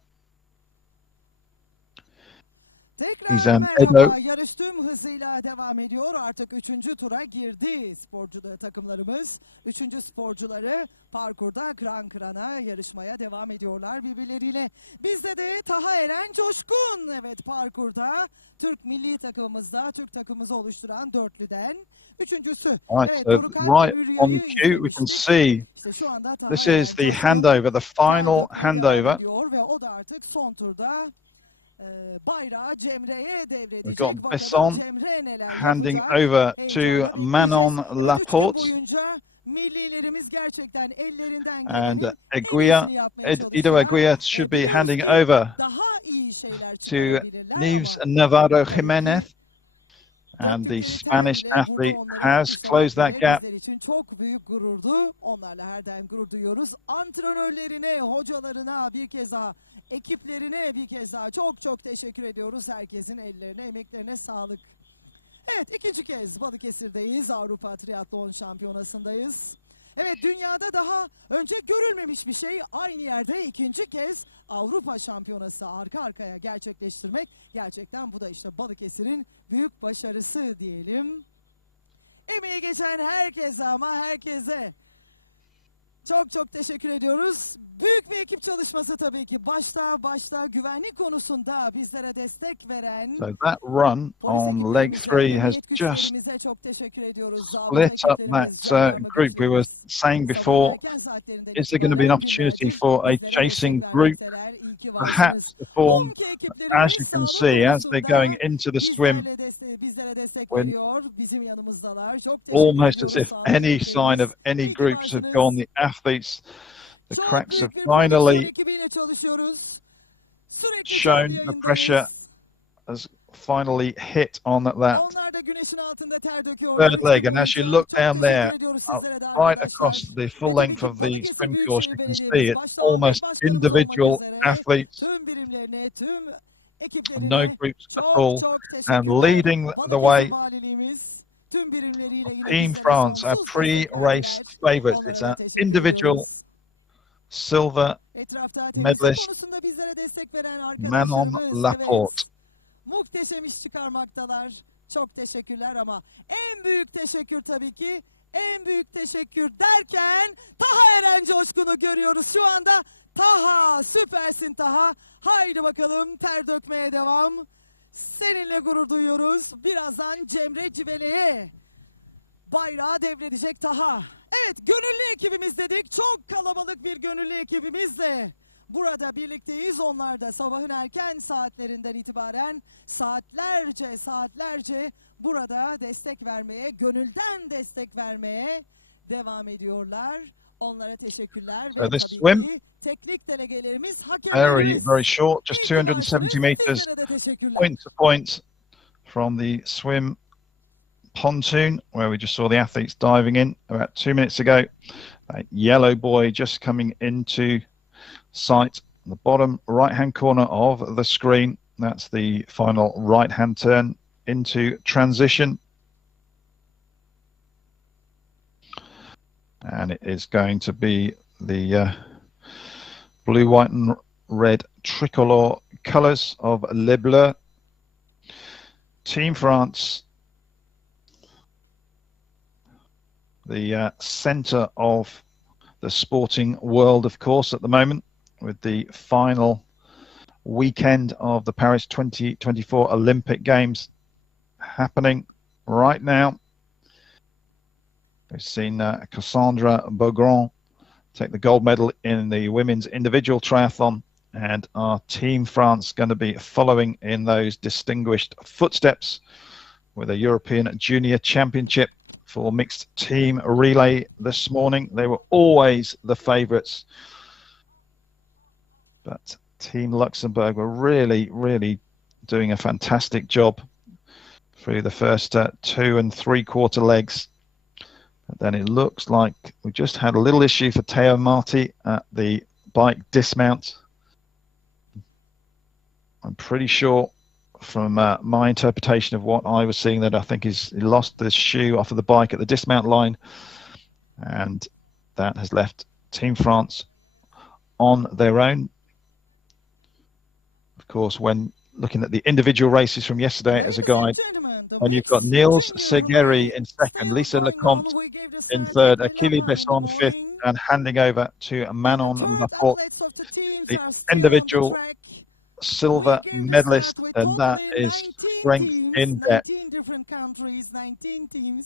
Tekrar merhaba. Yarış tüm hızıyla devam ediyor. Artık 3. tura girdi takımlarımız. 3. sporcuları parkurda kıran kırana yarışmaya devam ediyorlar birbirleriyle. Bizde de Taha Eren Coşkun, evet, parkurda Türk milli takımımızda, Türk takımımızı oluşturan dörtlüden. Üçüncüsü. Right, Evet, so right on cue we can see this is the handover, the final handover. Ve o da artık son turda bayrağı Cemre'ye devredecek. We've got Besson handing over to Manon Laporte. Millilerimiz gerçekten ellerinden and Ido Eguia should be handing over to Neves Navarro Jimenez. And the Spanish athlete has closed that gap. Çok büyük gururdu. Onlarla her daim gurur duyuyoruz. Antrenörlerine, hocalarına bir kez daha, ekiplerine bir kez daha çok teşekkür ediyoruz. Herkesin ellerine, emeklerine sağlık. Evet, ikinci kez Balıkesir'deyiz. Avrupa Triathlon Şampiyonası'ndayız. Evet, dünyada daha önce görülmemiş bir şey. Aynı yerde ikinci kez Avrupa Şampiyonası arka arkaya gerçekleştirmek. Gerçekten bu da işte Balıkesir'in büyük başarısı diyelim. Emeği geçen herkese, ama herkese çok teşekkür ediyoruz. Büyük bir ekip çalışması tabii ki. Başta güvenlik konusunda bizlere destek veren. So that run on leg 3 has just split up that group. We were saying before, is there going to be an opportunity for a chasing group perhaps to form, as you can see, as they're going into the swim, when almost as if any sign of any groups have gone, the athletes, the cracks have finally shown, the pressure has finally hit on that third leg. And as you look down there, right across the full length of the swim course, you can see it's almost individual athletes, no groups at all, and leading the way. Team France, our pre-race favourites. It's an individual silver medalist, Manon Laporte. Muhteşem iş çıkarmaktalar. Çok teşekkürler, ama en büyük teşekkür tabii ki, en büyük teşekkür derken Taha Eren Coşkun'u görüyoruz şu anda. Taha, süpersin Taha. Haydi bakalım, ter dökmeye devam. Seninle gurur duyuyoruz. Birazdan Cemre Civele'ye bayrağı devredecek Taha. Evet, gönüllü ekibimiz dedik. Çok kalabalık bir gönüllü ekibimizle burada birlikteyiz. Onlar da sabahın erken saatlerinden itibaren saatlerce burada destek vermeye, gönülden destek vermeye devam ediyorlar. Onlara teşekkürler. So this swim, teknik delegelerimiz, hakemlerimiz, very short, just 270 meters, point to point from the swim pontoon, where we just saw the athletes diving in about 2 minutes ago. That yellow buoy just coming into sight in the bottom right-hand corner of the screen. That's the final right-hand turn into transition. And it is going to be the blue, white and red tricolor colours of Les Bleus. Team France, the centre of the sporting world, of course, at the moment, with the final weekend of the Paris 2024 Olympic Games happening right now. We've seen Cassandra Beaugrand take the gold medal in the women's individual triathlon, and our Team France going to be following in those distinguished footsteps with a European Junior Championship for mixed team relay this morning. They were always the favourites, but Team Luxembourg were really doing a fantastic job through the first 2 3/4 legs. But then it looks like we just had a little issue for Teo Marti at the bike dismount. I'm pretty sure from my interpretation of what I was seeing that I think he lost the shoe off of the bike at the dismount line, and that has left Team France on their own. Of course, when looking at the individual races from yesterday as a guide, when you've got Niels Segeri in second, Lisa Lecomte in third, Achille Besson fifth, and handing over to Manon Laporte, the individual silver medalist, and that is strength in depth. 19 different countries, 19 teams.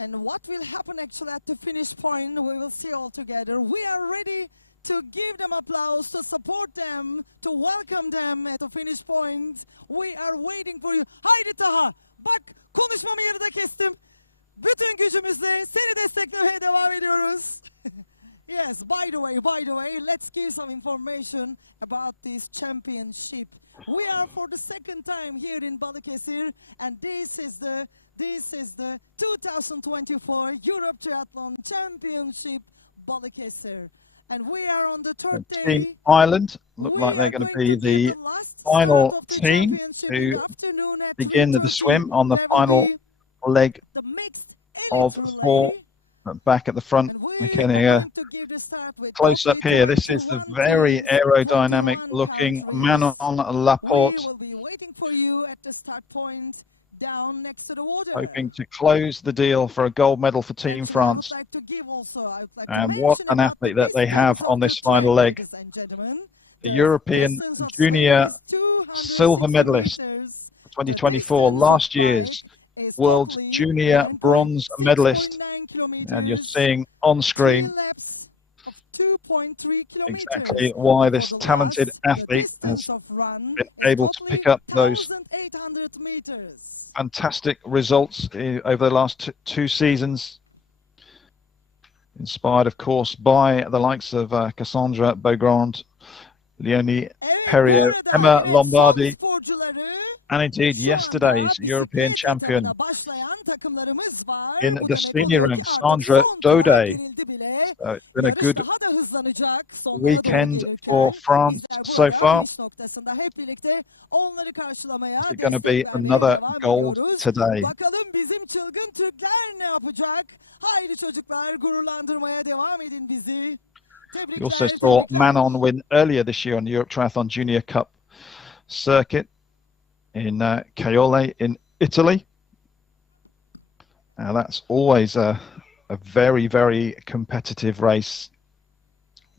And what will happen actually at the finish point, we will see all together. We are ready to give them applause, to support them, to welcome them at the finish point. We are waiting for you. Haydi Taha, bak konuşmamı yarıda kestim. Bütün gücümüzle seni desteklemeye devam ediyoruz. Yes, by the way, let's give some information about this championship. We are for the second time here in Balikesir, and this is the 2024 Europe Triathlon Championship Balikesir. And we are on the third day. Team Ireland look like they're going to be the final team to begin the swim on the final leg of 4. Back at the front, we can close up here. This is the very aerodynamic looking Manon Laporte, hoping to close the deal for a gold medal for Team France. And what an athlete that they have on this final leg. The European Junior silver medalist for 2024, last year's World Junior bronze medalist. And you're seeing on screen exactly why this talented athlete has been able to pick up those fantastic results over the last 2 seasons. Inspired, of course, by the likes of Cassandra Beaugrand, Leonie Perrier, Emma Lombardi, and indeed yesterday's European champion in the senior ranks, Sandra Daudet. So it's been a good weekend for France so far. Is it going to be another gold today? We also saw Manon win earlier this year on the Europe Triathlon Junior Cup circuit in Caiole in Italy. Now that's always a very, very competitive race.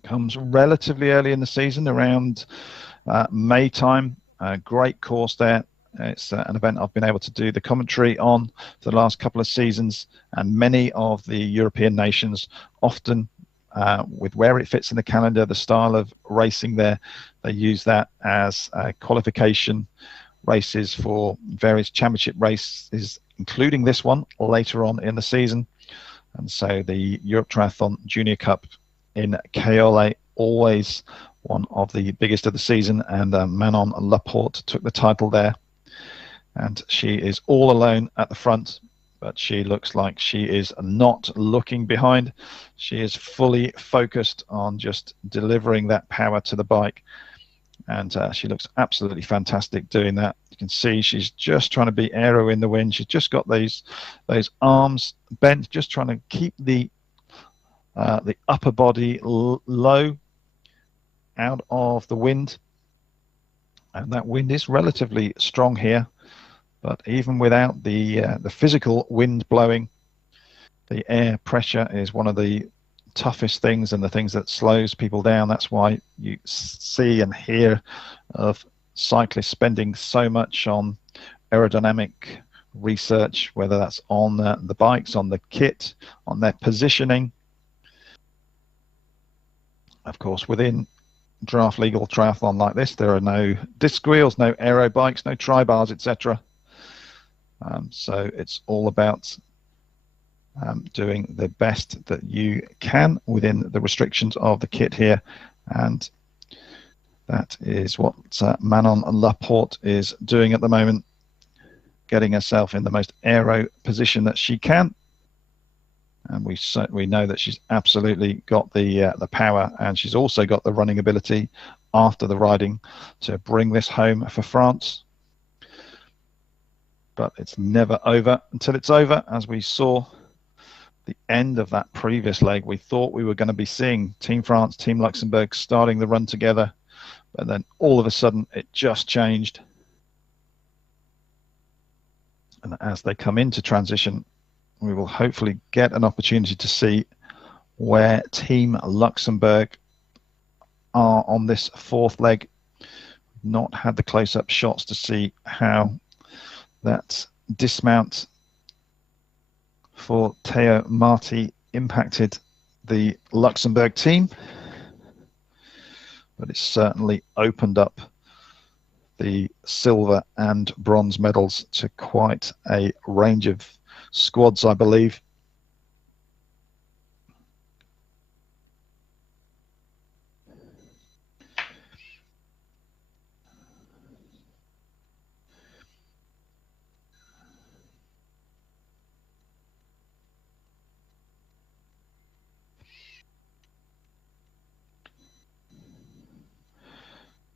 Comes relatively early in the season, around May time. Great course there. It's an event I've been able to do the commentary on for the last couple of seasons, and many of the European nations often with where it fits in the calendar, the style of racing there, they use that as qualification races for various championship races, including this one later on in the season. And so the Europe Triathlon Junior Cup in Caiole, always one of the biggest of the season, and Manon Laporte took the title there. And she is all alone at the front, but she looks like she is not looking behind. She is fully focused on just delivering that power to the bike. And she looks absolutely fantastic doing that. You can see she's just trying to be aero in the wind. She's just got those arms bent, just trying to keep the upper body low out of the wind. And that wind is relatively strong here. But even without the physical wind blowing, the air pressure is one of the toughest things and the things that slows people down. That's why you see and hear of cyclists spending so much on aerodynamic research, whether that's on the bikes, on the kit, on their positioning. Of course, within draft legal triathlon like this, there are no disc wheels, no aero bikes, no tri-bars, etc. So it's all about doing the best that you can within the restrictions of the kit here. And That is what Manon Laporte is doing at the moment, getting herself in the most aero position that she can. And we know that she's absolutely got the power, and she's also got the running ability after the riding to bring this home for France. But it's never over until it's over. As we saw the end of that previous leg, we thought we were going to be seeing Team France, Team Luxembourg starting the run together, but then all of a sudden it just changed. And as they come into transition, we will hopefully get an opportunity to see where Team Luxembourg are on this fourth leg. Not had the close-up shots to see how that dismount for Theo Marti impacted the Luxembourg team, but it's certainly opened up the silver and bronze medals to quite a range of squads, I believe.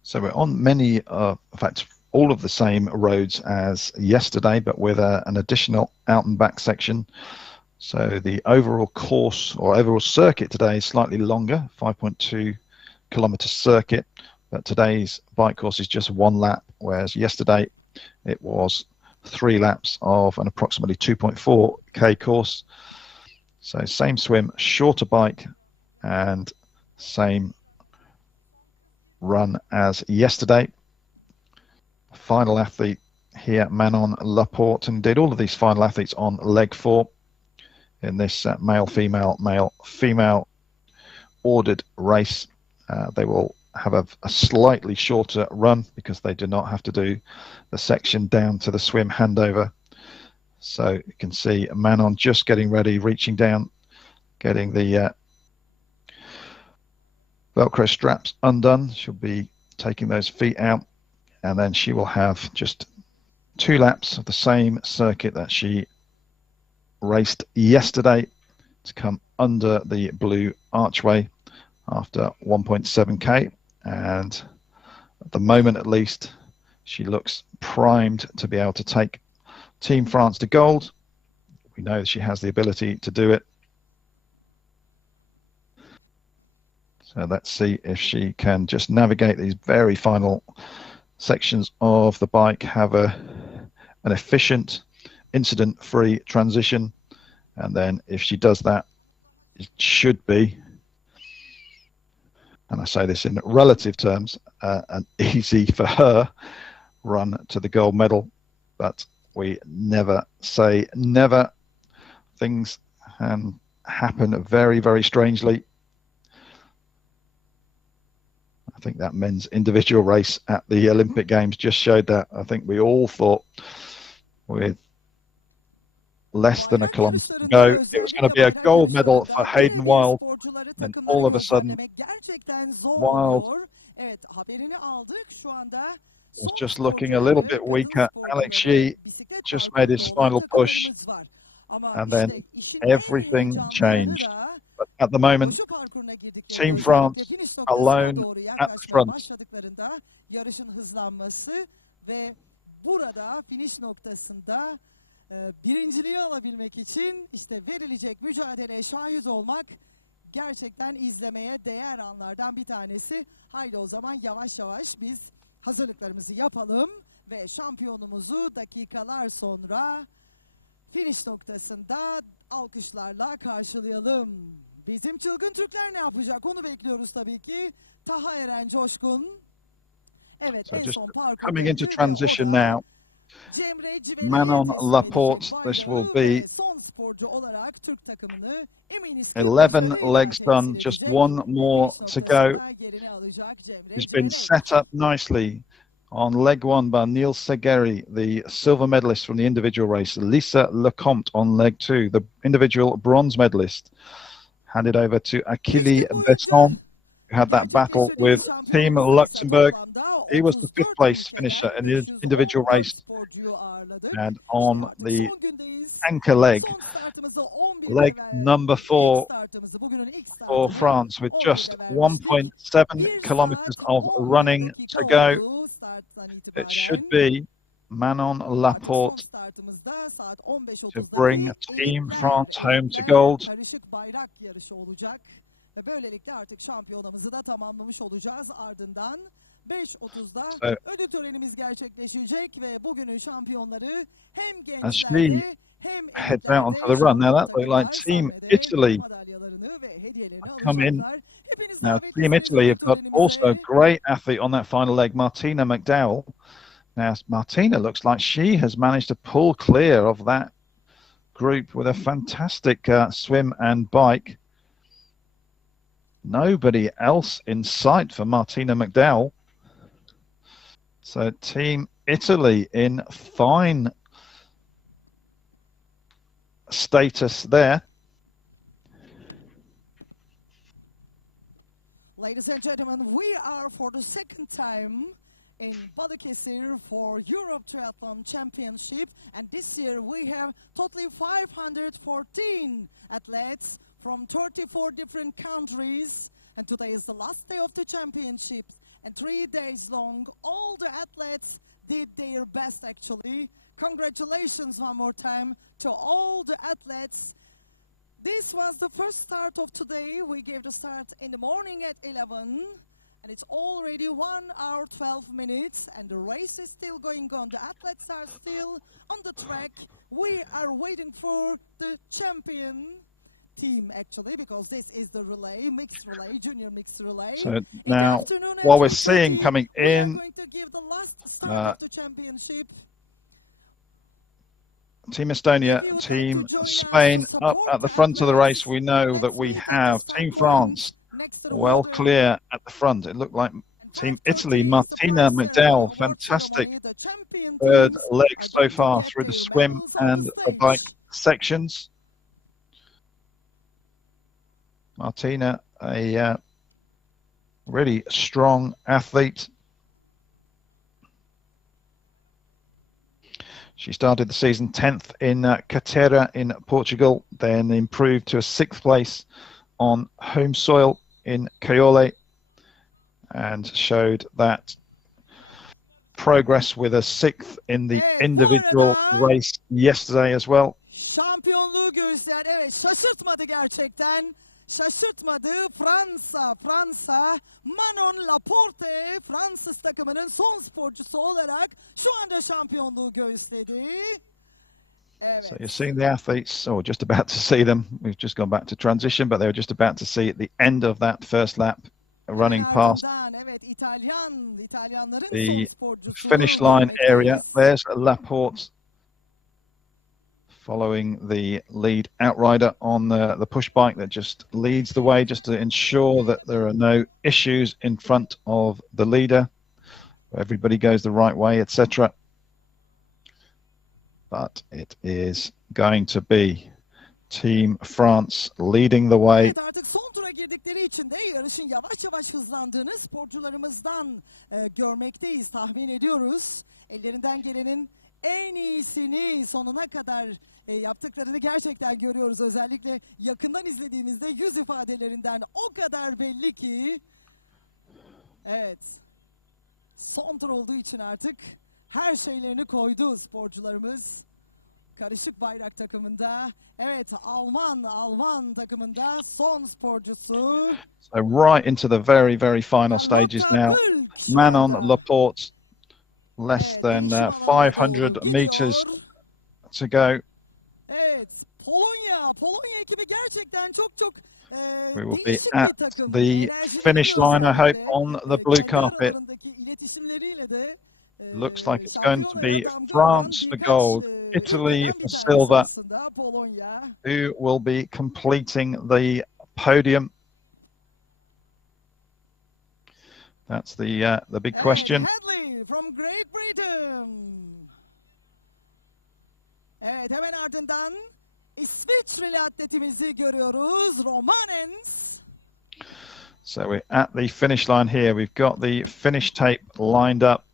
So we're on many, in fact, all of the same roads as yesterday, but with an additional out and back section. So the overall course or overall circuit today is slightly longer, 5.2 kilometer circuit, but today's bike course is just 1 lap, whereas yesterday it was 3 laps of an approximately 2.4k course. So same swim, shorter bike, and same run as yesterday. Final athlete here, Manon Laporte, and did all of these final athletes on leg 4 in this male-female, male-female ordered race. They will have a slightly shorter run because they do not have to do the section down to the swim handover. So you can see Manon just getting ready, reaching down, getting the Velcro straps undone. She'll be taking those feet out, and then she will have just 2 laps of the same circuit that she raced yesterday to come under the blue archway after 1.7k. And at the moment, at least, she looks primed to be able to take Team France to gold. We know that she has the ability to do it. So let's see if she can just navigate these very final sections of the bike, have an efficient, incident-free transition, and then if she does that, it should be, and I say this in relative terms, an easy for her run to the gold medal. But we never say never. Things can happen very, very strangely. I think that men's individual race at the Olympic Games just showed that. I think we all thought with less than a kilometre to go, it was going to be a gold medal for Hayden Wild. And all of a sudden, Wild was just looking a little bit weaker. Alex Shee just made his final push, and then everything changed. But at the moment, Team France alone at the front. Yarışın hızlanması ve burada finish noktasında birinciliği alabilmek için işte verilecek mücadeleye şahit olmak gerçekten izlemeye değer anlardan bir tanesi. Haydi o zaman yavaş yavaş biz hazırlıklarımızı yapalım ve şampiyonumuzu dakikalar sonra finish noktasında alkışlarla karşılayalım. Bizim çılgın Türkler ne yapacak? Onu bekliyoruz tabii ki. Taha Eren Coşkun. Evet, so en just son parkur coming into boyunca transition o da now, Cemre Civelek'e Manon teslim Laporte, edecek this will bayrağı be ve son sporcu olarak Türk takımını eminiz ki 11 başarıyla legs temsil done, just edecek. one more Finish to go. noktasında yerini alacak Cemre He's been Civelek. set up nicely on leg 1 by Neil Segeri, the silver medalist from the individual race. Lisa Lecomte on leg 2, the individual bronze medalist. Handed over to Achille Besson, We had that battle with Team Luxembourg. He was the 5th place finisher in the individual race. And on the anchor leg number 4 for France, with just 1.7 kilometers of running to go, it should be Manon Laporte to bring Team France home to gold. Ve böylelikle artık şampiyonamızı da tamamlamış olacağız. Ardından 5.30'da ödül törenimiz gerçekleşecek ve bugünün şampiyonları hem gençlerde hem heads out onto the run. Now that looked like Team Italy come in. Now Team Italy have got also a great athlete on that final leg, Martina McDowell. Now Martina looks like she has managed to pull clear of that group with a fantastic swim and bike. Nobody else in sight for Martina McDowell. So Team Italy in fine status there. Ladies and gentlemen, we are for the second time in Balikesir for Europe Triathlon Championship, and this year we have totally 514 athletes from 34 different countries, and today is the last day of the championships, and 3 days long. All the athletes did their best actually. Congratulations one more time to all the athletes. This was the first start of today. We gave the start in the morning at 11, and it's already 1 hour 12 minutes, and the race is still going on. The athletes are still on the track. We are waiting for the champion team actually, because this is the relay, mixed relay, junior mixed relay. So now, while we're seeing coming in Team Estonia, Team Spain up at the front of the race, we know that we have Team France well clear at the front. It looked like Team Italy, Martina McDowell, fantastic third leg so far through the swim and the bike sections. Martina, a really strong athlete. She started the season 10th in Cateira in Portugal, then improved to a 6th place on home soil in Caiole, and showed that progress with a 6th in the individual race yesterday as well. Şampiyonluğu göğüsleyen, evet, şaşırtmadı gerçekten. Şaşırtmadı. Fransa, Manon Laporte, Fransız takımının son sporcusu olarak şu anda şampiyonluğu göğüsledi. Evet. So you're seeing the athletes, or just about to see them. We've just gone back to transition, but they were just about to see at the end of that first lap, running past the finish line area. There's Laporte following the lead outrider on the push bike that just leads the way, just to ensure that there are no issues in front of the leader. Everybody goes the right way, etc. But it is going to be Team France leading the way. Evet, artık son tura girdikleri için de yarışın yavaş yavaş hızlandığını sporcularımızdan görmekteyiz, tahmin ediyoruz. Ellerinden gelenin en iyisini sonuna kadar yaptıklarını gerçekten görüyoruz. Özellikle yakından izlediğimizde yüz ifadelerinden o kadar belli ki. Evet. Son tur olduğu için artık her şeylerini koydu sporcularımız. Karışık bayrak takımında. Evet, Alman takımında son sporcusu. So right into the very, very final stages now. Manon Laporte, less than 500 meters to go. Evet, Polonya ekibi gerçekten çok we will be at the finish line, I hope, on the blue carpet. Looks like it's going to be France for gold, Italy for silver, who will be completing the podium. That's the big question. From Great Britain. Evet, hemen ardından İsviçreli atletimizi görüyoruz, Romanens. So we're at the finish line here. We've got the finish tape lined up.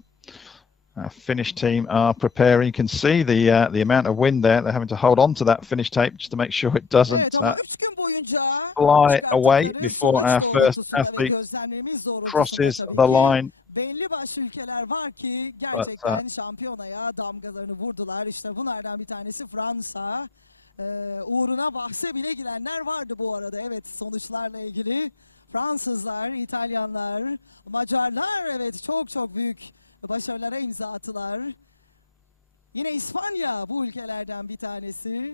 Our finish team are preparing. You can see the amount of wind there. They're having to hold on to that finish tape just to make sure it doesn't fly away before our first athlete crosses the line. Belli başlı ülkeler var ki gerçekten şampiyonaya damgalarını vurdular. İşte bunlardan bir tanesi Fransa. Uğruna bahse bile girenler vardı bu arada. Evet, sonuçlarla ilgili Fransızlar, İtalyanlar, Macarlar evet çok büyük başarılara imza attılar. Yine İspanya bu ülkelerden bir tanesi.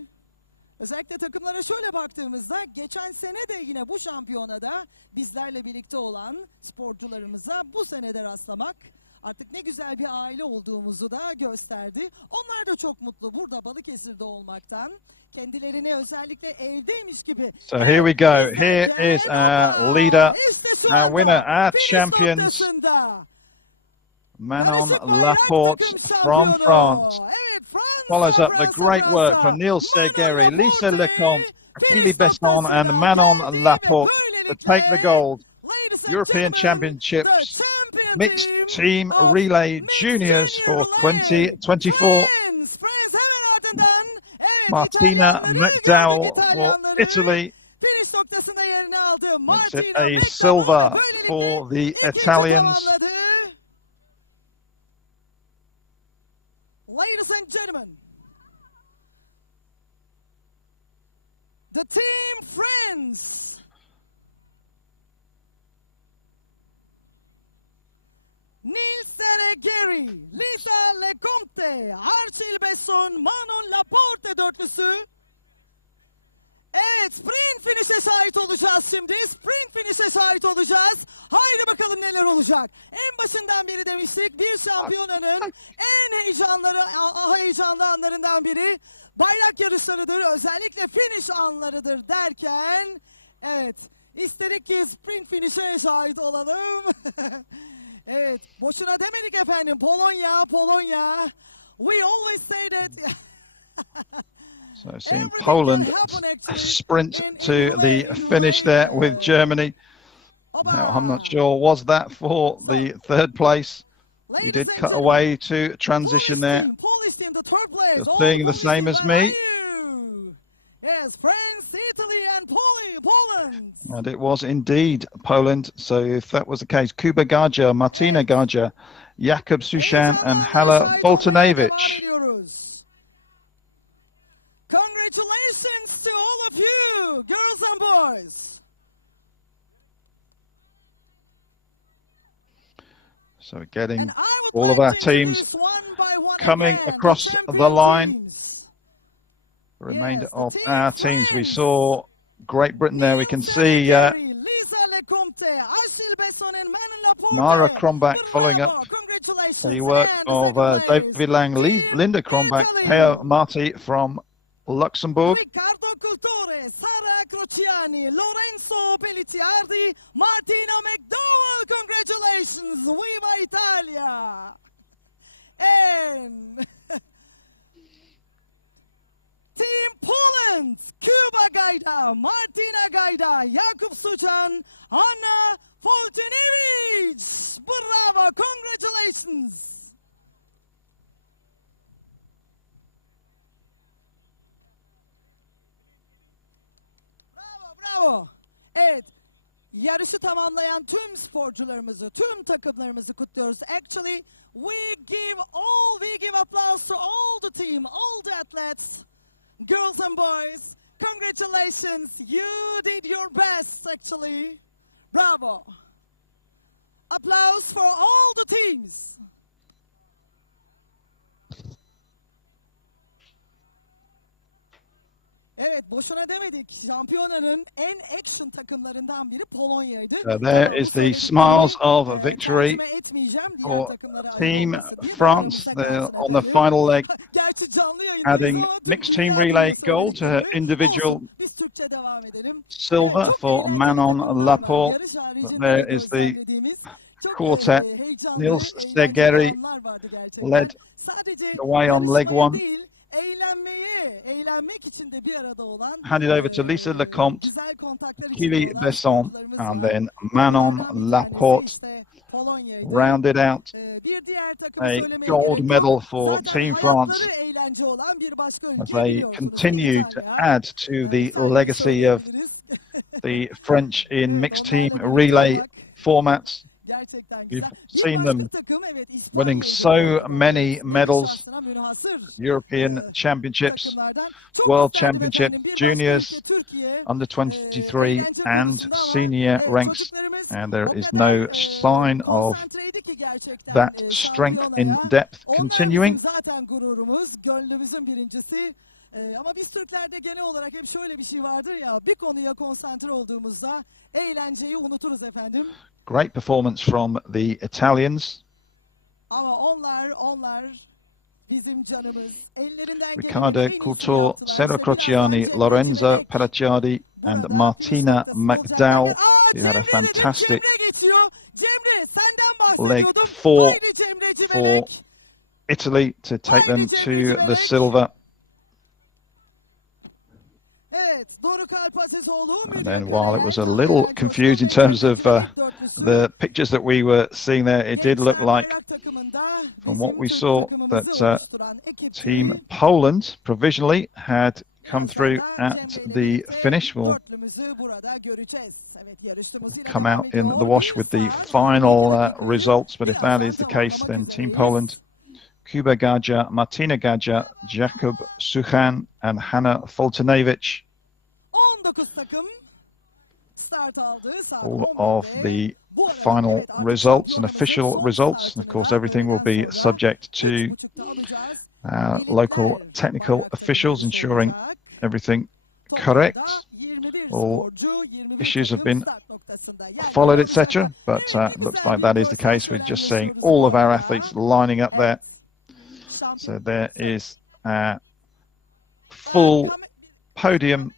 Özellikle takımlara şöyle baktığımızda geçen sene de yine bu şampiyonada bizlerle birlikte olan sporcularımıza bu sene de rastlamak artık ne güzel bir aile olduğumuzu da gösterdi. Onlar da çok mutlu burada Balıkesir'de olmaktan. Kendilerini özellikle evdeymiş gibi. So here we go. Here is our leader, our winner, our champions. Manon Laporte from France follows up the great work from Niels Sergeri, Lisa Lecomte, Achille Besson and Manon Laporte to take the gold. European Championships Mixed Team Relay Juniors for 2024. Martina McDowell for Italy makes it a silver for the Italians. Ladies and gentlemen, the team France. Niels Sergeri, Lisa Lecomte, Achille Besson, Manon Laporte dörtlüsü. Evet, sprint finish'e şahit olacağız şimdi. Sprint finish'e şahit olacağız. Haydi bakalım neler olacak. En başından beri demiştik, bir şampiyonanın en heyecanlı anlarından biri bayrak yarışlarıdır. Özellikle finish anlarıdır derken, evet, istedik ki sprint finish'e şahit olalım. Evet, boşuna demedik efendim. Polonya, Polonya. We always say that. So seeing Poland sprint to the finish there with Germany. Now, I'm not sure, was that for the third place? We did cut away to transition there. You're seeing the same as me. Yes, France, Italy and Poland. And it was indeed Poland. So if that was the case, Kuba Garja, Martina Garja, Jakub Sushan and Hala Voltanevich. Congratulations to all of you, girls and boys. So getting all of our teams coming across the line. The remainder of our teams, we saw Great Britain there. We can see Mara Krombach following up the work of David Lang, Linda Krombach, Peo Marti from Luxembourg. Riccardo Cultore, Sara Crociani, Lorenzo Pelliciardi, Martina McDowell, congratulations, Viva Italia! And Team Poland, Kuba Gajda, Martina Gajda, Jakub Suchan, Anna Voltanevich, bravo, congratulations! Bravo. Evet, yarışı tamamlayan tüm sporcularımızı, tüm takımlarımızı kutluyoruz. Actually, we give applause to all the team, all the athletes, girls and boys. Congratulations, you did your best actually. Bravo. Applause for all the teams. Evet, boşuna demedik. Şampiyonanın en action takımlarından biri Polonya'ydı. So there is the smiles of victory for Team France. They're on the final leg, adding mixed team relay gold to her individual silver for Manon Laporte. But there is the quartet. Niels Segeri led the way on leg one. eğlenmek için de bir arada olan, handed over to Lisa Lecomte, güzel kontaklar Kili içinde olan Besson, sporcularımız and var. then Manon Bunlardan bir tanesi Laporte işte Polonya'ydı. rounded out Bir diğer takımı a söylemeye gold gerek medal yok. for Zaten Team hayatları France eğlence olan bir başka as ülke they biliyorsunuz. continue to İtalya. add to the İtalya'yı legacy of söyleyebiliriz. the French in Evet, mixed team onlarla birlikte relay olmak formats. gerçekten You've güzel. Bir seen başka them takım evet winning İspanya'ydı. so many Kendi medals, şahsına münhasır European Championships, takımlardan. Çok World isterdim Championships, efendim bir başka ülke Juniors, Türkiye under 23 eğlence and konusunda ama senior ranks, çocuklarımız and there o is kadar no sign of konsantreydi ki gerçekten that strength in şampiyonaya. depth Onlar bizim continuing. zaten gururumuz, gönlümüzün birincisi. Ama biz Türklerde genel olarak hep şöyle bir şey vardır ya, bir konuya konsantre olduğumuzda eğlenceyi unuturuz efendim. Great performance from the Italians. Ama onlar bizim canımız. Ellerinden Riccardo Couture, Sero Crociani, Lorenzo Pelacciardi, and Martina McDowell, who had a fantastic leg 4 for Italy to take them to the silver. And then while it was a little confused in terms of the pictures that we were seeing there, it did look like, from what we saw, that Team Poland provisionally had come through at the finish. Will come out in the wash with the final results, but if that is the case, then Team Poland, Kuba Gadja, Martina Gadja, Jakub Suchan, and Hanna Foltynewicz, all of the final results and official results. And of course, everything will be subject to local technical officials ensuring everything correct. All issues have been followed, etc. But looks like that is the case. We're just seeing all of our athletes lining up there. So there is a full podium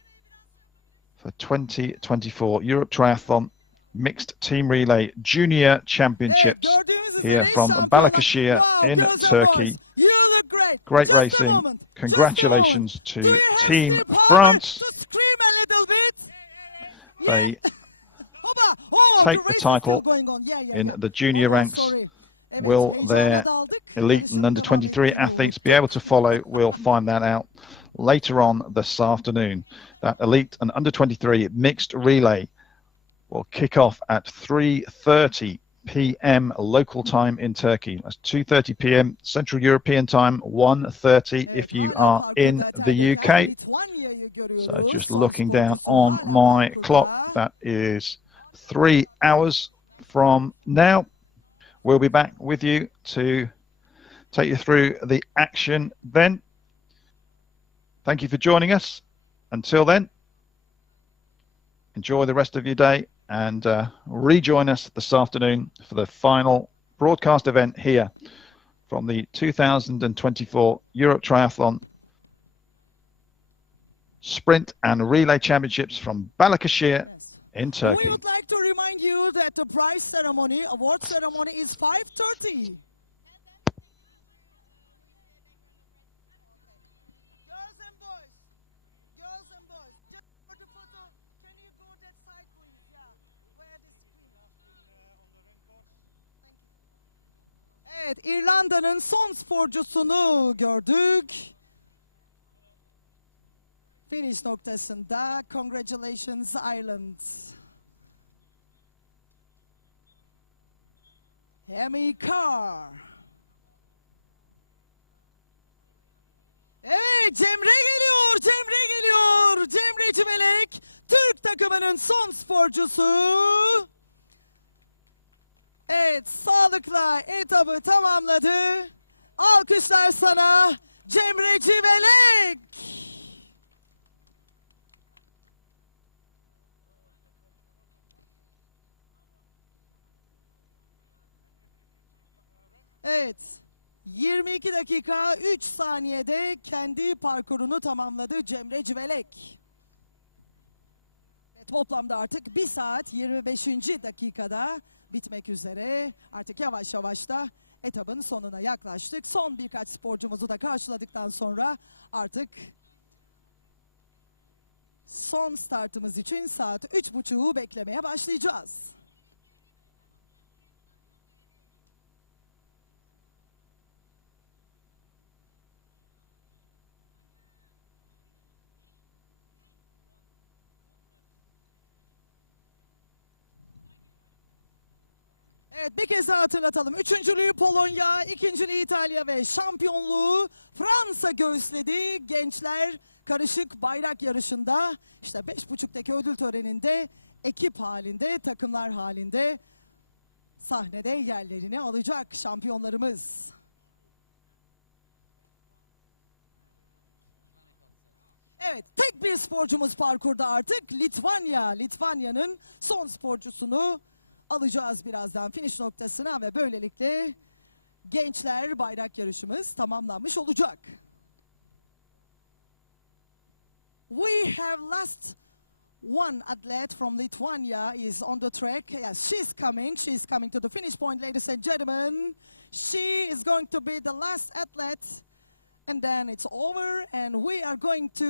for 2024 Europe Triathlon Mixed Team Relay Junior Championships here from Balikesir in Turkey. Great racing. Congratulations to Team France. They take the title in the junior ranks. Will their elite and under 23 athletes be able to follow? We'll find that out later on this afternoon. That elite and under 23 mixed relay will kick off at 3:30 p.m. local time in Turkey. That's 2:30 p.m. Central European time, 1:30 if you are in the UK. So just looking down on my clock, that is 3 hours from now. We'll be back with you to take you through the action then. Thank you for joining us. Until then, enjoy the rest of your day and rejoin us this afternoon for the final broadcast event here from the 2024 Europe Triathlon Sprint and Relay Championships from Balikesir in Turkey. We would like to remind you that the prize ceremony, award ceremony is 5:30. Evet, İrlanda'nın son sporcusunu gördük. Finish noktasında. Congratulations Ireland. Amy Carr. Evet, Cemre geliyor, Cemre geliyor. Cemre Civelek, Türk takımının son sporcusu. Evet, sağlıkla etabı tamamladı. Alkışlar sana Cemre Civelek. Evet, 22 dakika 3 saniyede kendi parkurunu tamamladı Cemre Civelek. Toplamda artık 1 saat 25. dakikada bitmek üzere. Artık yavaş yavaş da etabın sonuna yaklaştık. Son birkaç sporcumuzu da karşıladıktan sonra artık Son startımız için saat 3.30'u beklemeye başlayacağız. Evet, bir kez daha hatırlatalım. Üçüncülüğü Polonya, ikinciliği İtalya ve şampiyonluğu Fransa göğüsledi. Gençler karışık bayrak yarışında işte 5.30'daki ödül töreninde ekip halinde, takımlar halinde sahnede yerlerini alacak şampiyonlarımız. Evet, tek bir sporcumuz parkurda artık. Litvanya'nın son sporcusunu alacağız birazdan finish noktasına ve böylelikle gençler bayrak yarışımız tamamlanmış olacak. We have last one athlete from Lithuania is on the track. Yes, she's coming. She's coming to the finish point, ladies and gentlemen. She is going to be the last athlete. And then it's over and we are going to